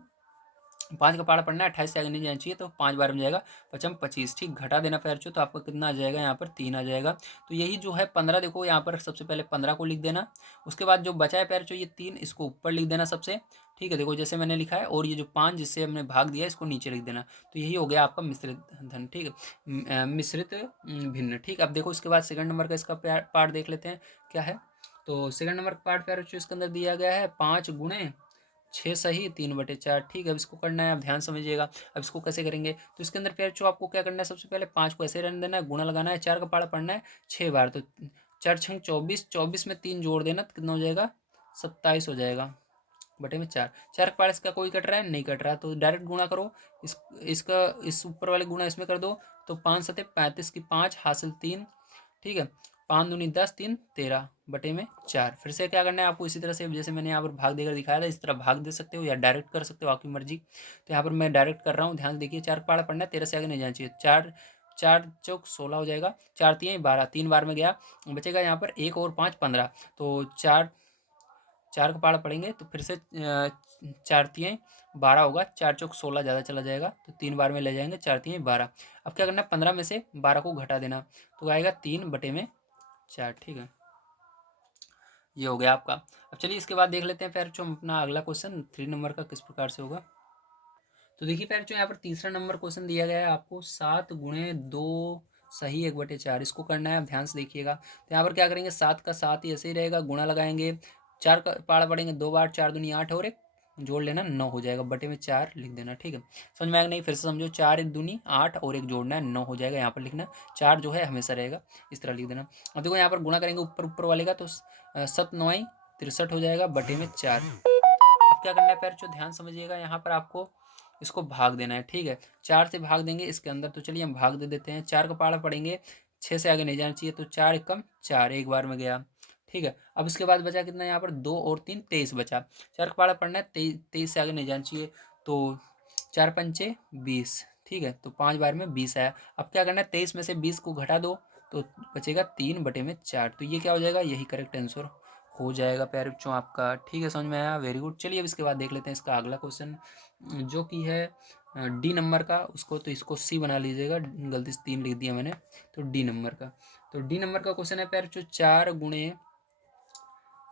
5 का पहाड़ा पढ़ना है, 28 से आगे नहीं जाना चाहिए, तो 5 बार में जाएगा पचम 25। ठीक, घटा देना पैरचो तो आपका कितना आ जाएगा, यहाँ पर 3 आ जाएगा। तो यही जो है 15, देखो यहाँ पर सबसे पहले 15 को लिख देना, उसके बाद जो बचा है पैरचो ये 3, इसको ऊपर लिख देना सबसे। ठीक है, देखो जैसे मैंने लिखा है, और ये जो 5 जिससे हमने भाग दिया इसको नीचे लिख देना। तो यही हो गया आपका मिश्रित धन। ठीक है, मिश्रित भिन्न। ठीक, अब देखो इसके बाद सेकंड नंबर का इसका पार्ट देख लेते हैं क्या है। तो सेकंड नंबर का पार्ट पैरचो इसके अंदर दिया गया है 5 गुणे 6 सही 3/4। ठीक है, अब इसको करना है, आप ध्यान समझिएगा। अब इसको कैसे करेंगे, तो इसके अंदर पैर जो आपको क्या करना है, सबसे पहले 5 को ऐसे रहने देना है, गुणा लगाना है, 4 का पहाड़ा पढ़ना है 6 बार, तो 4 छंग 24, 24 में 3 जोड़ देना तो कितना हो जाएगा, 27 हो जाएगा, बटे में 4। 4 का पहाड़ा इसका कोई कट रहा है, नहीं कट रहा, तो डायरेक्ट गुणा करो, इसका इस ऊपर वाले गुणा इसमें कर दो, तो 5 सते 35 की 5 हासिल 3। ठीक है, 5 दूनी 10, 3 13 बटे में 4। फिर से क्या करना है आपको, इसी तरह से जैसे मैंने यहाँ पर भाग देकर दिखाया था, इस तरह भाग दे सकते हो या डायरेक्ट कर सकते हो, आपकी मर्जी। तो यहाँ पर मैं डायरेक्ट कर रहा हूँ, ध्यान से देखिए। 4 का पहाड़ा पढ़ना है, 13 से आगे नहीं जाना चाहिए। 4 4 चौक 16 हो जाएगा, 4 तियाँ 12, 3 बार में गया, बचेगा यहाँ पर 1 और 5 15, तो 4 4 का पहाड़ा पढ़ेंगे तो फिर से 4 तियाँ 12 होगा, 4 चौक 16 ज़्यादा चला जाएगा, तो 3 बार में ले जाएंगे, 4 तियाँ 12। अब क्या करना है, 15 में से 12 को घटा देना, तो आएगा 3 बटे में 4। ठीक है, ये हो गया आपका। अब चलिए इसके बाद देख लेते हैं फिर जो हम अपना अगला क्वेश्चन 3 नंबर का किस प्रकार से होगा। तो देखिए फिर जो यहाँ पर तीसरा नंबर क्वेश्चन दिया गया है आपको, 7 गुणे 2 सही 1/4, इसको करना है, आप ध्यान से देखिएगा। तो यहाँ पर क्या करेंगे, 7 का 7 ही ऐसे ही रहेगा, गुणा लगाएंगे, 4 का पहाड़ा पड़ेंगे 2 बार, 4 दूनी 8 और एक जोड़ लेना 9 हो जाएगा, बटे में 4 लिख देना। ठीक है, समझ में आएगा नहीं, फिर से समझो, 4 दूनी 8 और एक जोड़ना है 9 हो जाएगा, यहाँ पर लिखना 4 जो है हमेशा रहेगा, इस तरह लिख देना। अब देखो यहाँ पर गुणा करेंगे ऊपर ऊपर वाले का, तो 7 9 63 हो जाएगा, बटे में 4। अब क्या करना है पैर जो, ध्यान समझिएगा, यहाँ पर आपको इसको भाग देना है। ठीक है, 4 से भाग देंगे इसके अंदर, तो चलिए हम भाग दे देते हैं। 4 का पहाड़ा पढ़ेंगे, 6 से आगे नहीं जाना चाहिए, तो 4 एकम 4 एक बार में गया। ठीक है, अब इसके बाद बचा कितना, यहाँ पर 2 और 3 23 बचा। 4 का पहाड़ा पढ़ना है, 23 से आगे नहीं जाना चाहिए, तो 4 पंचे 20। ठीक है, तो 5 बार में 20 आया। अब क्या करना है, 23 में से 20 को घटा दो, तो बचेगा 3 बटे में 4। तो ये क्या हो जाएगा, यही करेक्ट आंसर हो जाएगा प्यारे बच्चों आपका। ठीक है, समझ में आया, वेरी गुड। चलिए अब इसके बाद देख लेते हैं इसका अगला क्वेश्चन, जो कि है डी नंबर का। उसको तो इसको सी बना लीजिएगा, गलती से 3 लिख दिया मैंने, तो डी नंबर का। तो डी नंबर का क्वेश्चन है प्यारे बच्चों, 4 गुणे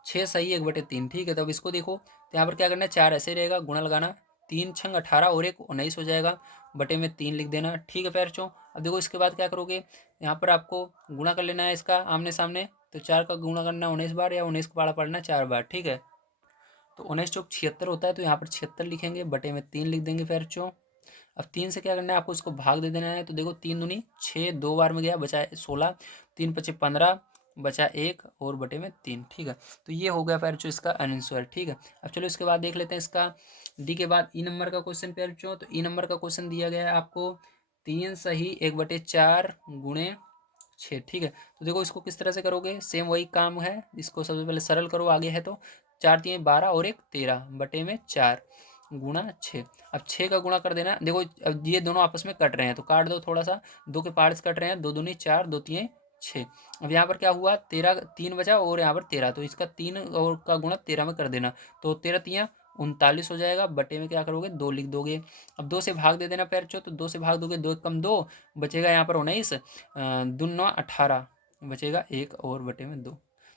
6 सही 1/3। ठीक है, तो अब इसको देखो, तो यहाँ पर क्या करना है, 4 ऐसे ही रहेगा, गुणा लगाना, 3 छंग 18 और एक 19 हो जाएगा, बटे में 3 लिख देना। ठीक है प्यारे बच्चों, अब देखो इसके बाद क्या करोगे, यहाँ पर आपको गुणा कर लेना है इसका आमने सामने, तो 4 का गुणा करना 19 बार, या 19 का पाड़ा पढ़ना 4 बार। ठीक है, तो 19 चौक 76 होता है, तो यहाँ पर 76 लिखेंगे, बटे में 3 लिख देंगे फिर चो। अब 3 से क्या करना है, आपको इसको भाग दे देना है, तो देखो 3 दूनी 6, 2 बार में गया, बचा 16, 3 पचे 15, बचा 1 और बटे में 3। ठीक है, तो ये हो गया फिर जो इसका आंसर। ठीक है, अब चलो इसके बाद देख लेते हैं इसका डी के बाद ई नंबर का क्वेश्चन फिर जो। तो ई नंबर का क्वेश्चन दिया गया है आपको, 3 सही 1/4 गुणे 6। ठीक है, तो देखो इसको किस तरह से करोगे, सेम वही काम है, इसको सबसे पहले सरल करो, आगे है तो 4 3 12 और एक 13 बटे में 4 गुणा 6। अब 6 का गुणा कर देना, देखो अब ये दोनों आपस में कट रहे हैं, तो काट दो थोड़ा सा, 2 के पार्ट्स कट रहे हैं, 2 दूनी 4, 2 तिये 6। अब यहाँ पर क्या हुआ, 13 3 बचा और यहाँ पर 13, तो इसका 3 और का गुणा 13 में कर देना, तो 13 तिया 39 हो जाएगा, बटे में क्या करोगे 2 लिख दोगे। अब 2 से भाग दे देना पैर चो, तो 2 से भाग दोगे, 2 कम 2, बचेगा यहाँ पर 19, दूना 18, बचेगा 1 और बटे में 2।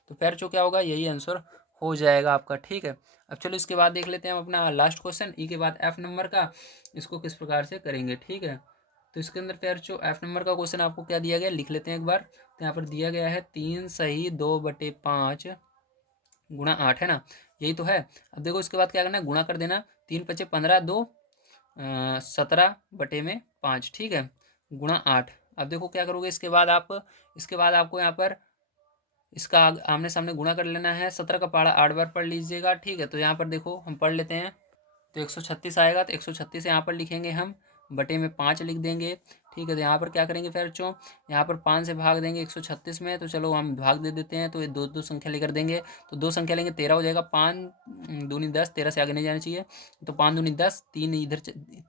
तो पैर चो क्या होगा, यही आंसर हो जाएगा आपका। ठीक है, अब चलो इसके बाद देख लेते हैं हम अपना लास्ट क्वेश्चन ई के बाद एफ नंबर का, इसको किस प्रकार से करेंगे। ठीक है, तो इसके अंदर पैर जो एफ नंबर का क्वेश्चन आपको क्या दिया गया, लिख लेते हैं एक बार। तो यहाँ पर दिया गया है 3 सही 2/5 गुणा 8, है ना, यही तो है। अब देखो इसके बाद क्या करना है, गुणा कर देना, 3 पचे 15, 2 17 बटे में 5। ठीक है, गुणा 8। अब देखो क्या करोगे इसके बाद आप, इसके बाद आपको यहाँ पर इसका आमने सामने गुणा कर लेना है। 17 का पहाड़ा 8 बार पढ़ लीजिएगा, ठीक है। तो यहाँ पर देखो हम पढ़ लेते हैं। तो 136 आएगा, तो 136 यहाँ पर लिखेंगे हम, बटे में 5 लिख देंगे, ठीक है। तो यहाँ पर क्या करेंगे फिर बच्चों, यहाँ पर 5 से भाग देंगे 136 में, तो चलो हम भाग दे देते हैं। तो ये दो दो संख्या लेकर देंगे, तो दो संख्या लेंगे 13 हो जाएगा। 5 दूनी 10, 13 से आगे नहीं जाना चाहिए। तो 5 दूनी 10, 3 इधर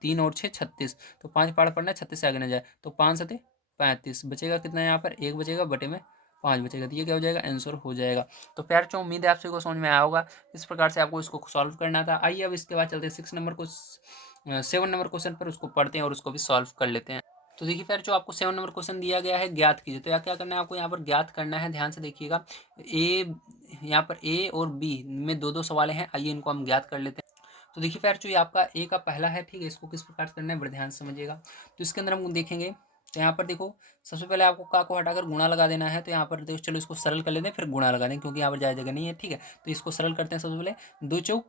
3 और 6 36, तो 5 पाठ पढ़ना है, 36 से आगे ना जाए। तो 5 7 35 बचेगा, कितना यहाँ पर 1 बचेगा, बटे में 5 बचेगा। तो ये क्या हो जाएगा, आंसर हो जाएगा। तो प्यार चो उम्मीद है आप सभी को समझ में आया होगा। इस प्रकार से आपको इसको सॉल्व करना था। आइए अब इसके बाद चलते हैं 6 नंबर को 7 नंबर क्वेश्चन पर, उसको पढ़ते हैं और उसको भी सॉल्व कर लेते हैं। तो देखिए फिर जो आपको 7 नंबर क्वेश्चन दिया गया है, ज्ञात कीजिए। तो क्या करना है आपको, यहाँ पर ज्ञात करना है, ध्यान से देखिएगा। यहाँ पर ए और बी में दो दो सवाल हैं, आइए इनको हम ज्ञात कर लेते हैं। तो देखिए फिर जो ये आपका ए का पहला है, ठीक है, इसको किस प्रकार से करना है बड़े ध्यान से समझिएगा। तो इसके अंदर हम देखेंगे, तो यहाँ पर देखो सबसे पहले आपको का को हटाकर गुणा लगा देना है। तो यहाँ पर देखो, चलो इसको सरल कर लेते हैं, फिर गुणा लगा दें, क्योंकि यहाँ पर ज़्यादा जगह नहीं है, ठीक है। तो इसको सरल करते हैं। सबसे पहले 2 चौक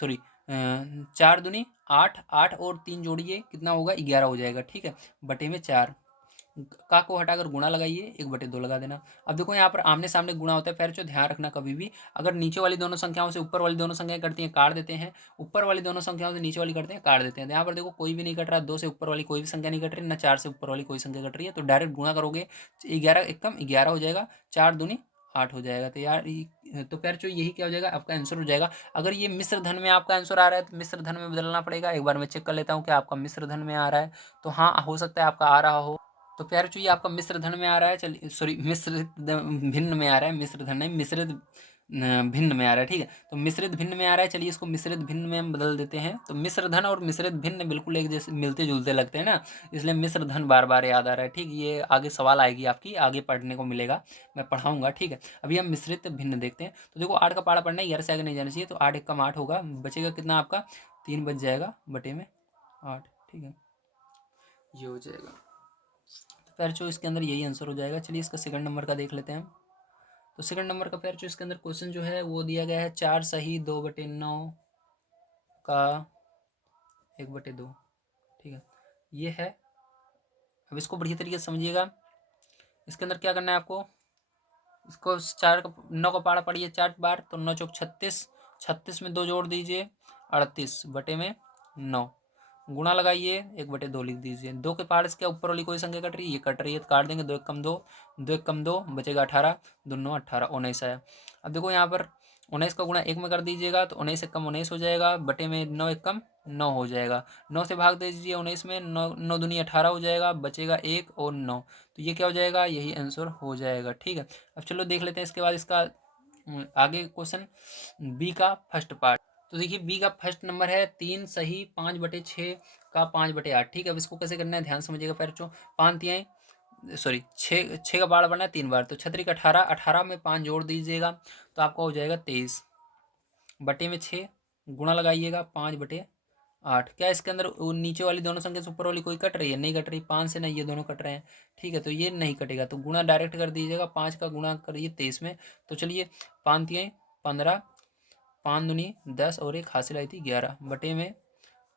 सॉरी 4 दूनी 8, 8 और 3 जोड़िए, कितना होगा, 11 हो जाएगा, ठीक है, बटे में 4। का को हटाकर गुणा लगाइए, 1/2 लगा देना। अब देखो यहाँ पर आमने सामने गुणा होता है, फिर जो ध्यान रखना कभी भी, अगर नीचे वाली दोनों संख्याओं से ऊपर वाली दोनों संख्याएं कटती हैं, काट देते हैं, ऊपर वाली दोनों संख्याओं से नीचे वाली करते हैं, काट देते हैं। तो यहाँ पर देखो कोई भी नहीं कट रहा, 2 से ऊपर वाली कोई भी संख्या नहीं कट रही, ना 4 से ऊपर वाली कोई संख्या कट रही है। तो डायरेक्ट गुणा करोगे, 11 एकम 11 हो जाएगा, 4 दूनी 8 हो जाएगा। तो यार तो फिर जो यही क्या हो जाएगा, आपका आंसर हो जाएगा। अगर ये मिश्र धन में आपका आंसर आ रहा है, तो मिश्र धन में बदलना पड़ेगा। एक बार मैं चेक कर लेता हूँ कि आपका मिश्र धन में आ रहा है। तो हाँ, हो सकता है आपका आ रहा हो। तो प्यारे चाहिए आपका मिश्र धन में आ रहा है, चलिए सॉरी मिश्रित भिन्न में आ रहा है, मिश्र धन नहीं, मिश्रित भिन्न में आ रहा है, ठीक है। तो मिश्रित भिन्न में आ रहा है, चलिए इसको मिश्रित भिन्न में हम बदल देते हैं। तो मिश्र धन और मिश्रित भिन्न बिल्कुल एक जैसे मिलते जुलते लगते हैं ना, इसलिए मिश्र धन बार बार याद आ रहा है, ठीक। ये आगे सवाल आएगी आपकी, आगे पढ़ने को मिलेगा, मैं पढ़ाऊंगा, ठीक है। अभी हम मिश्रित भिन्न देखते हैं। तो देखो 8 का पहाड़ा पढ़ना है, 11 से आगे नहीं जाना चाहिए। तो 8 एकम 8 होगा, बचेगा कितना आपका, 3 बच जाएगा, बटे में 8, ठीक है, ये हो जाएगा। पैर चो इसके अंदर यही आंसर हो जाएगा। चलिए इसका सेकंड नंबर का देख लेते हैं। तो सेकंड नंबर का पैर चो इसके अंदर क्वेश्चन जो है वो दिया गया है, 4 सही 2/9 का 1/2, ठीक है, ये है। अब इसको बढ़िया तरीके से समझिएगा। इसके अंदर क्या करना है आपको, इसको 4 का 9 का पहाड़ा पढ़िए 4 बार, तो 9 चौक 36, 36 में 2 जोड़ दीजिए, 38 बटे में 9, गुणा लगाइए, 1/2 लिख दीजिए। 2 के पहाड़ से क्या ऊपर वाली कोई संख्या कट रही है, ये कट रही है, तो काट देंगे, 2 एकम 2, 2 एकम 2 बचेगा 18, 2 9 18, 19 आया। अब देखो यहाँ पर 19 का गुणा 1 में कर दीजिएगा, तो 19 एकम 19 हो जाएगा, बटे में 9 एकम 9 हो जाएगा। 9 से भाग दे दीजिए 19 में, 9 9 दूनी 18 हो जाएगा, बचेगा 1 और 9। तो ये क्या हो जाएगा, यही आंसर हो जाएगा, ठीक है। अब चलो देख लेते हैं इसके बाद इसका आगे क्वेश्चन बी का फर्स्ट पार्ट। तो देखिए बी का फर्स्ट नंबर है 3 सही 5/6 का 5/8, ठीक है। अब इसको कैसे करना है ध्यान समझिएगा। पैर चो 5 तिहाई सॉरी 6 का बाड़ बनना है 3 बार, तो छतरी का 18, 18 में 5 जोड़ दीजिएगा, तो आपका हो जाएगा 23, बटे में 6, गुणा लगाइएगा 5/8। क्या इसके अंदर नीचे वाली दोनों संख्या से ऊपर वाली कोई कट रही है, नहीं कट रही, 5 से नहीं, ये दोनों कट रहे हैं, ठीक है। तो ये नहीं कटेगा, तो गुणा डायरेक्ट कर दीजिएगा, 5 का गुणा करिए 23 में। तो चलिए 5 तिहाई 15, 5 दूनी 10 और एक हासिल आई थी 11, बटे में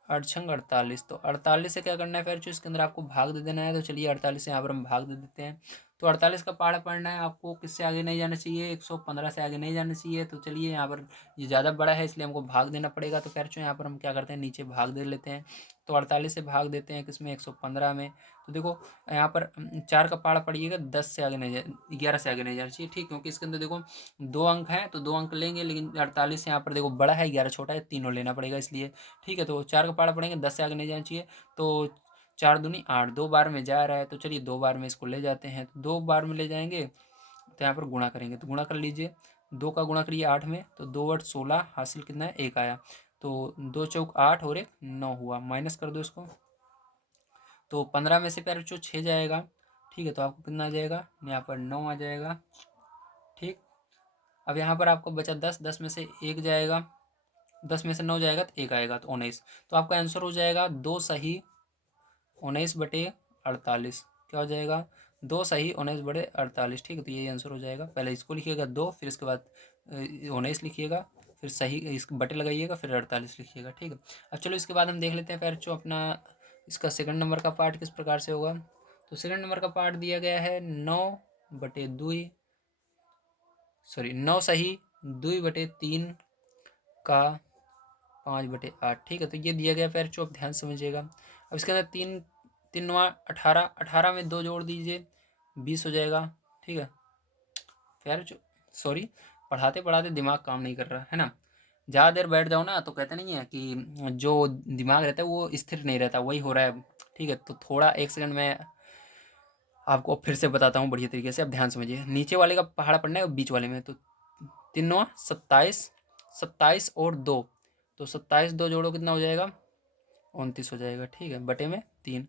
8 छंग 48। तो 48 से क्या करना है फिर जो इसके अंदर आपको भाग दे देना है। तो चलिए 48 से यहाँ पर हम भाग दे देते हैं। तो 48 का पहाड़ा पढ़ना है आपको, किससे आगे नहीं जाना चाहिए, 115 से आगे नहीं जाना चाहिए। तो चलिए यहाँ पर ये ज़्यादा बड़ा है, इसलिए हमको भाग देना पड़ेगा। तो फिर जो यहाँ पर हम क्या करते हैं, नीचे भाग दे लेते हैं। तो 48 से भाग देते हैं किसमें, 115 में। तो देखो यहाँ पर 4 का पहाड़ा पढ़िएगा, 10 से आगे नहीं 11 से आगे नहीं जाना चाहिए, ठीक, क्योंकि इसके अंदर देखो 2 अंक हैं, तो 2 अंक लेंगे, लेकिन 48 यहाँ पर देखो बड़ा है, 11 छोटा है, तीनों लेना पड़ेगा इसलिए, ठीक है। तो 4 का पहाड़ा पढ़ेंगे, 10 से आगे नहीं जाना चाहिए। तो 4 दूनी 8, 2 बार में जा रहा है, तो चलिए 2 बार में इसको ले जाते हैं। तो 2 बार में ले जाएंगे, तो यहाँ पर गुणा करेंगे, तो गुणा कर लीजिए, 2 का गुणा करिए 8 में, तो 2 8 16 हासिल कितना है, 1 आया। तो 2 चौक 8 और 1 9 हुआ, माइनस कर दो इसको। तो 15 में से प्यारे बच्चों 6 जाएगा, ठीक है। तो आपको कितना आ जाएगा, यहाँ पर 9 आ जाएगा, ठीक। अब यहाँ पर आपको बचा 10, 10 में से 1 जाएगा, 10 में से 9 जाएगा तो 1 आएगा, तो 19। तो आपका आंसर हो जाएगा 2 सही 19/48। क्या हो जाएगा, 2 सही 19/48, ठीक है। तो यही आंसर हो जाएगा। पहले इसको लिखिएगा 2, फिर इसके बाद 19 लिखिएगा, फिर सही इस बटे लगाइएगा, फिर 48 लिखिएगा, ठीक है। अब चलो इसके बाद हम देख लेते हैं फिर जो अपना इसका सेकंड नंबर का पार्ट किस प्रकार से होगा। तो सेकंड नंबर का पार्ट दिया गया है 9/2 सॉरी 9 सही 2/3 का 5/8। ठीक है, तो ये दिया गया पैर चो, आप ध्यान समझिएगा। अब इसके अंदर 3 3 9 18, 18 में 2 जोड़ दीजिए 20 हो जाएगा। ठीक है, पैर चो, सॉरी पढ़ाते पढ़ाते दिमाग काम नहीं कर रहा है ना। ज़्यादा देर बैठ जाओ ना तो कहते नहीं है कि जो दिमाग रहता है वो स्थिर नहीं रहता, वही हो रहा है। ठीक है, तो थोड़ा 1 सेकंड में आपको फिर से बताता हूँ बढ़िया तरीके से, अब ध्यान समझिए। नीचे वाले का पहाड़ा पढ़ना है और बीच वाले में, तो 3 9 27, 27 और 2, तो 27 2 जोड़ो कितना हो जाएगा 29 हो जाएगा। ठीक है, बटे में 3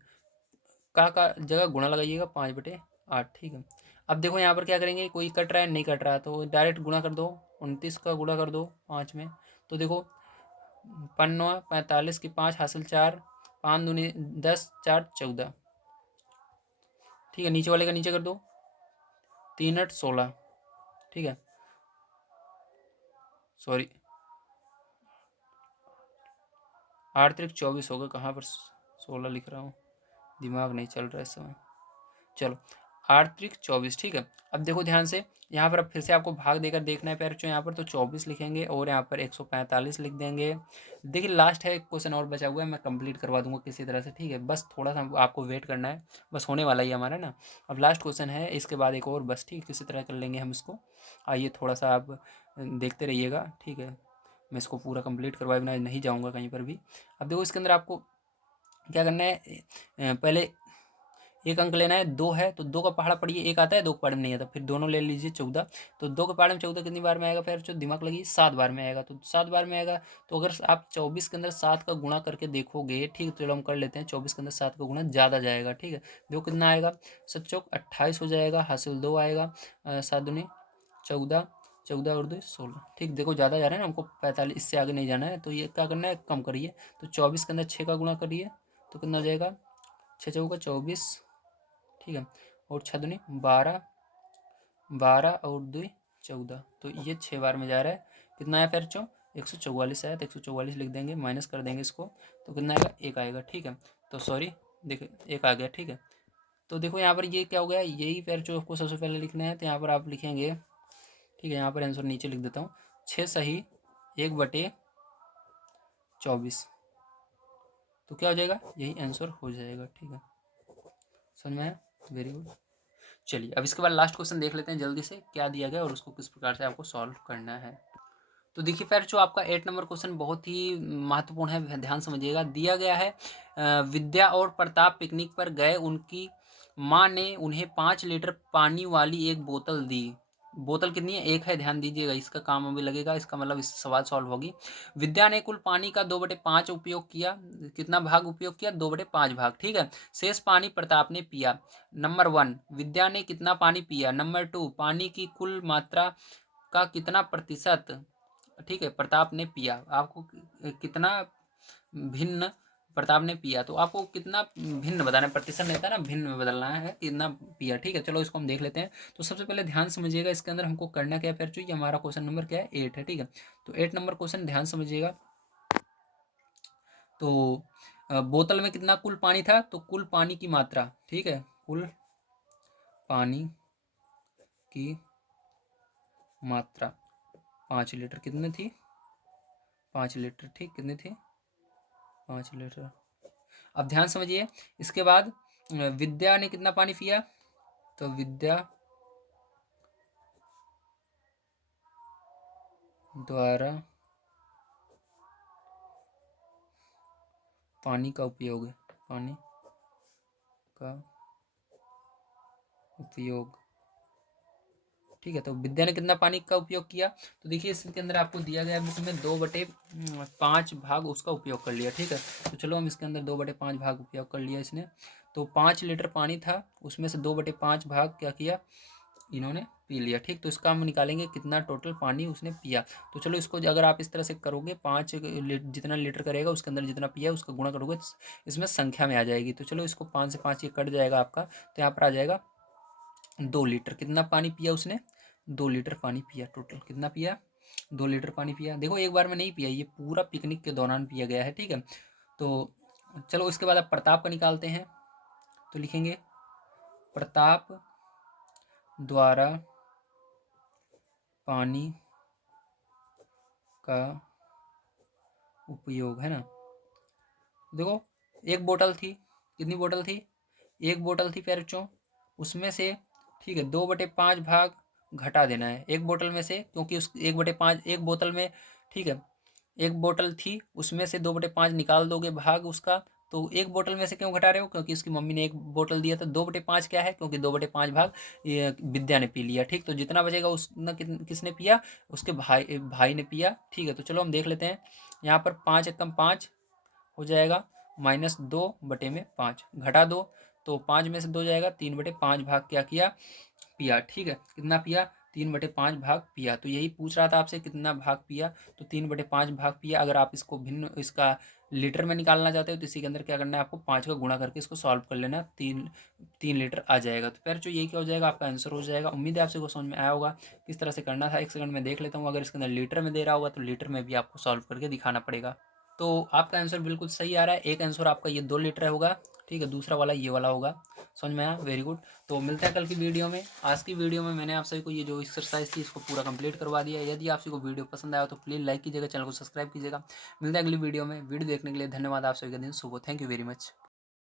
का जगह गुणा लगाइएगा 5/8। ठीक है, अब देखो यहाँ पर क्या करेंगे, कोई कट रहा है नहीं कट रहा, तो डायरेक्ट गुणा कर दो, 29 का गुणा कर दो 5 में, तो देखो 5 45 की 5 हासिल 4, 5 दूनी 10, 4 14। ठीक है, नीचे वाले का नीचे कर दो, 3 8 16। ठीक है, सॉरी 8 3 24 होगा, कहाँ पर 16 लिख रहा हूँ, दिमाग नहीं चल रहा है इस समय। चलो 8 3 24। ठीक है, अब देखो ध्यान से, यहाँ पर अब फिर से आपको भाग देकर देखना है पैर, यहाँ पर तो 24 लिखेंगे और यहाँ पर 145 लिख देंगे। देखिए लास्ट है, एक क्वेश्चन और बचा हुआ है, मैं कंप्लीट करवा दूंगा किसी तरह से। ठीक है, बस थोड़ा सा आपको वेट करना है, बस होने वाला ही है हमारा ना। अब लास्ट क्वेश्चन है, इसके बाद एक और बस। ठीक, किसी तरह कर लेंगे हम इसको। आइए थोड़ा सा आप देखते रहिएगा। ठीक है, मैं इसको पूरा कंप्लीट करवाए बिना नहीं जाऊँगा कहीं पर भी। अब देखो इसके अंदर आपको क्या करना है, पहले एक अंक लेना है, 2 है तो 2 का पहाड़ा पढ़िए, एक आता है 2 के पहाड़े में नहीं आता, फिर दोनों ले लीजिए 14, तो 2 के पहाड़े में 14 कितनी बार में आएगा, फिर जो दिमाग लगी 7 बार में आएगा, तो 7 बार में आएगा। तो अगर आप 24 के अंदर 7 का गुणा करके देखोगे, ठीक, तो चलो हम कर लेते हैं, 24 के अंदर 7 का गुणा ज़्यादा जाएगा। ठीक है, देखो कितना आएगा, 7 चौक 28 हो जाएगा, हासिल 2 आएगा, 7 दूनी 14, 14 और 2 16। ठीक, देखो ज़्यादा जा रहा है ना, हमको 45, इससे आगे नहीं जाना है, तो ये क्या करना है, कम करिए। तो 24 के अंदर 6 का गुणा करिए तो कितना हो जाएगा, 6 चौका 24। ठीक है, और 6 दूनी 12, 12 और 2 14, तो ये 6 बार में जा रहा है। कितना आया फिर चो, 144 आया, तो 144 लिख देंगे, माइनस कर देंगे इसको, तो कितना आएगा, 1 आएगा। ठीक है, तो सॉरी देखिए 1 आ गया। ठीक है, तो देखो यहाँ पर ये क्या हो गया, यही फिर जो आपको सबसे पहले लिखना है, तो यहाँ पर आप लिखेंगे। ठीक है, यहाँ पर आंसर नीचे लिख देता हूँ, 6 सही 1/24, तो क्या हो जाएगा, यही आंसर हो जाएगा। ठीक है, समझ में आया, वेरी गुड। चलिए अब इसके बाद लास्ट क्वेश्चन देख लेते हैं जल्दी से, क्या दिया गया और उसको किस प्रकार से आपको सॉल्व करना है। तो देखिए फिर जो आपका 8 नंबर क्वेश्चन बहुत ही महत्वपूर्ण है, ध्यान समझिएगा। दिया गया है विद्या और प्रताप पिकनिक पर गए, उनकी माँ ने उन्हें 5 लीटर पानी वाली एक बोतल दी। बोतल कितनी है, एक है, ध्यान दीजिएगा, इसका काम अभी लगेगा, इसका मतलब इस सवाल सॉल्व होगी। विद्या ने कुल पानी का 2/5 उपयोग किया, कितना भाग उपयोग किया, 2/5 भाग। ठीक है, शेष पानी प्रताप ने पिया। नंबर 1, विद्या ने कितना पानी पिया। नंबर 2, पानी की कुल मात्रा का कितना प्रतिशत, ठीक है, प्रताप ने पिया। आपको कितना भिन्न प्रताप ने पिया, तो आपको कितना भिन्न बताना है, प्रतिशत नहीं था ना, भिन्न में बदलना है, कितना पिया। ठीक है, चलो इसको हम देख लेते हैं। तो सबसे पहले ध्यान समझिएगा, इसके अंदर हमको करना क्या है, फिर चाहिए हमारा क्वेश्चन नंबर क्या है, 8 है। ठीक है, तो 8 नंबर क्वेश्चन ध्यान समझिएगा। तो बोतल में कितना कुल पानी था, तो कुल पानी की मात्रा, ठीक है, कुल पानी की मात्रा 5 लीटर, कितनी थी, 5 लीटर। ठीक, कितनी थी, 5 लीटर। अब ध्यान समझिए, इसके बाद विद्या ने कितना पानी पिया, तो विद्या द्वारा पानी का उपयोग, पानी का उपयोग। ठीक है, तो विद्या ने कितना पानी का उपयोग किया, तो देखिए इसके अंदर आपको दिया गया बुक में 2/5 भाग उसका उपयोग कर लिया। ठीक है, तो चलो हम इसके अंदर 2/5 भाग उपयोग कर लिया इसने, तो 5 लीटर पानी था, उसमें से 2/5 भाग क्या किया, इन्होंने पी लिया। ठीक, तो इसका हम निकालेंगे कितना टोटल पानी उसने पिया। तो चलो इसको अगर आप इस तरह से करोगे, 5 जितना लीटर करेगा उसके अंदर जितना पिया उसका गुणा करोगे, इसमें संख्या में आ जाएगी। तो चलो इसको 5 से 5 ये कट जाएगा आपका, तो यहाँ पर आ जाएगा 2 लीटर। कितना पानी पिया उसने, 2 लीटर पानी पिया, टोटल कितना पिया, 2 लीटर पानी पिया। देखो एक बार में नहीं पिया, ये पूरा पिकनिक के दौरान पिया गया है। ठीक है, तो चलो इसके बाद आप प्रताप का निकालते हैं, तो लिखेंगे प्रताप द्वारा पानी का उपयोग, है ना। देखो एक बोतल थी, कितनी बोतल थी, एक बोतल थी प्यारे बच्चों, उसमें से ठीक है 2/5 भाग घटा देना है एक बोतल में से, क्योंकि उस 1/5 एक बोतल में, ठीक है, एक बोतल थी उसमें से 2/5 निकाल दोगे भाग उसका। तो एक बोतल में से क्यों घटा रहे हो, क्योंकि उसकी मम्मी ने एक बोतल दिया था। 2/5 क्या है, क्योंकि 2/5 भाग ये विद्या ने पी लिया, ठीक। तो जितना बचेगा उस न किसने पिया, उसके भाई भाई ने पिया, ठीक है। तो चलो हम देख लेते हैं, यहाँ पर 5 एकम 5 हो जाएगा, -2/5 घटा दो, तो 5 में से 2 जाएगा, 3/5 भाग क्या किया, पिया, ठीक है। कितना पिया, 3/5 भाग पिया। तो यही पूछ रहा था आपसे, कितना भाग पिया, तो 3/5 भाग पिया। अगर आप इसको भिन्न इसका लीटर में निकालना चाहते हो तो इसी के अंदर क्या करना है, आपको 5 का गुणा करके इसको सॉल्व कर लेना, 3 लीटर आ जाएगा। तो फिर जो यही क्या हो जाएगा, आपका आंसर हो जाएगा। उम्मीद है आपसे को समझ में आया होगा किस तरह से करना था। 1 सेकंड में देख लेता हूँ, अगर इसके अंदर लीटर में दे रहा होगा तो लीटर में भी आपको सॉल्व करके दिखाना पड़ेगा। तो आपका आंसर बिल्कुल सही आ रहा है। एक आंसर आपका ये 2 लीटर होगा, ठीक है, दूसरा वाला ये वाला होगा। समझ में आया, वेरी गुड। तो मिलता है कल की वीडियो में। आज की वीडियो में मैंने आप सभी को ये जो एक्सरसाइज थी इसको पूरा कंप्लीट करवा दिया। यदि आप सभी को वीडियो पसंद आया तो प्लीज़ लाइक कीजिएगा, चैनल को सब्सक्राइब कीजिएगा। मिलता है अगली वीडियो में। वीडियो देखने के लिए धन्यवाद। आप सभी का दिन शुभ हो। Thank you very much.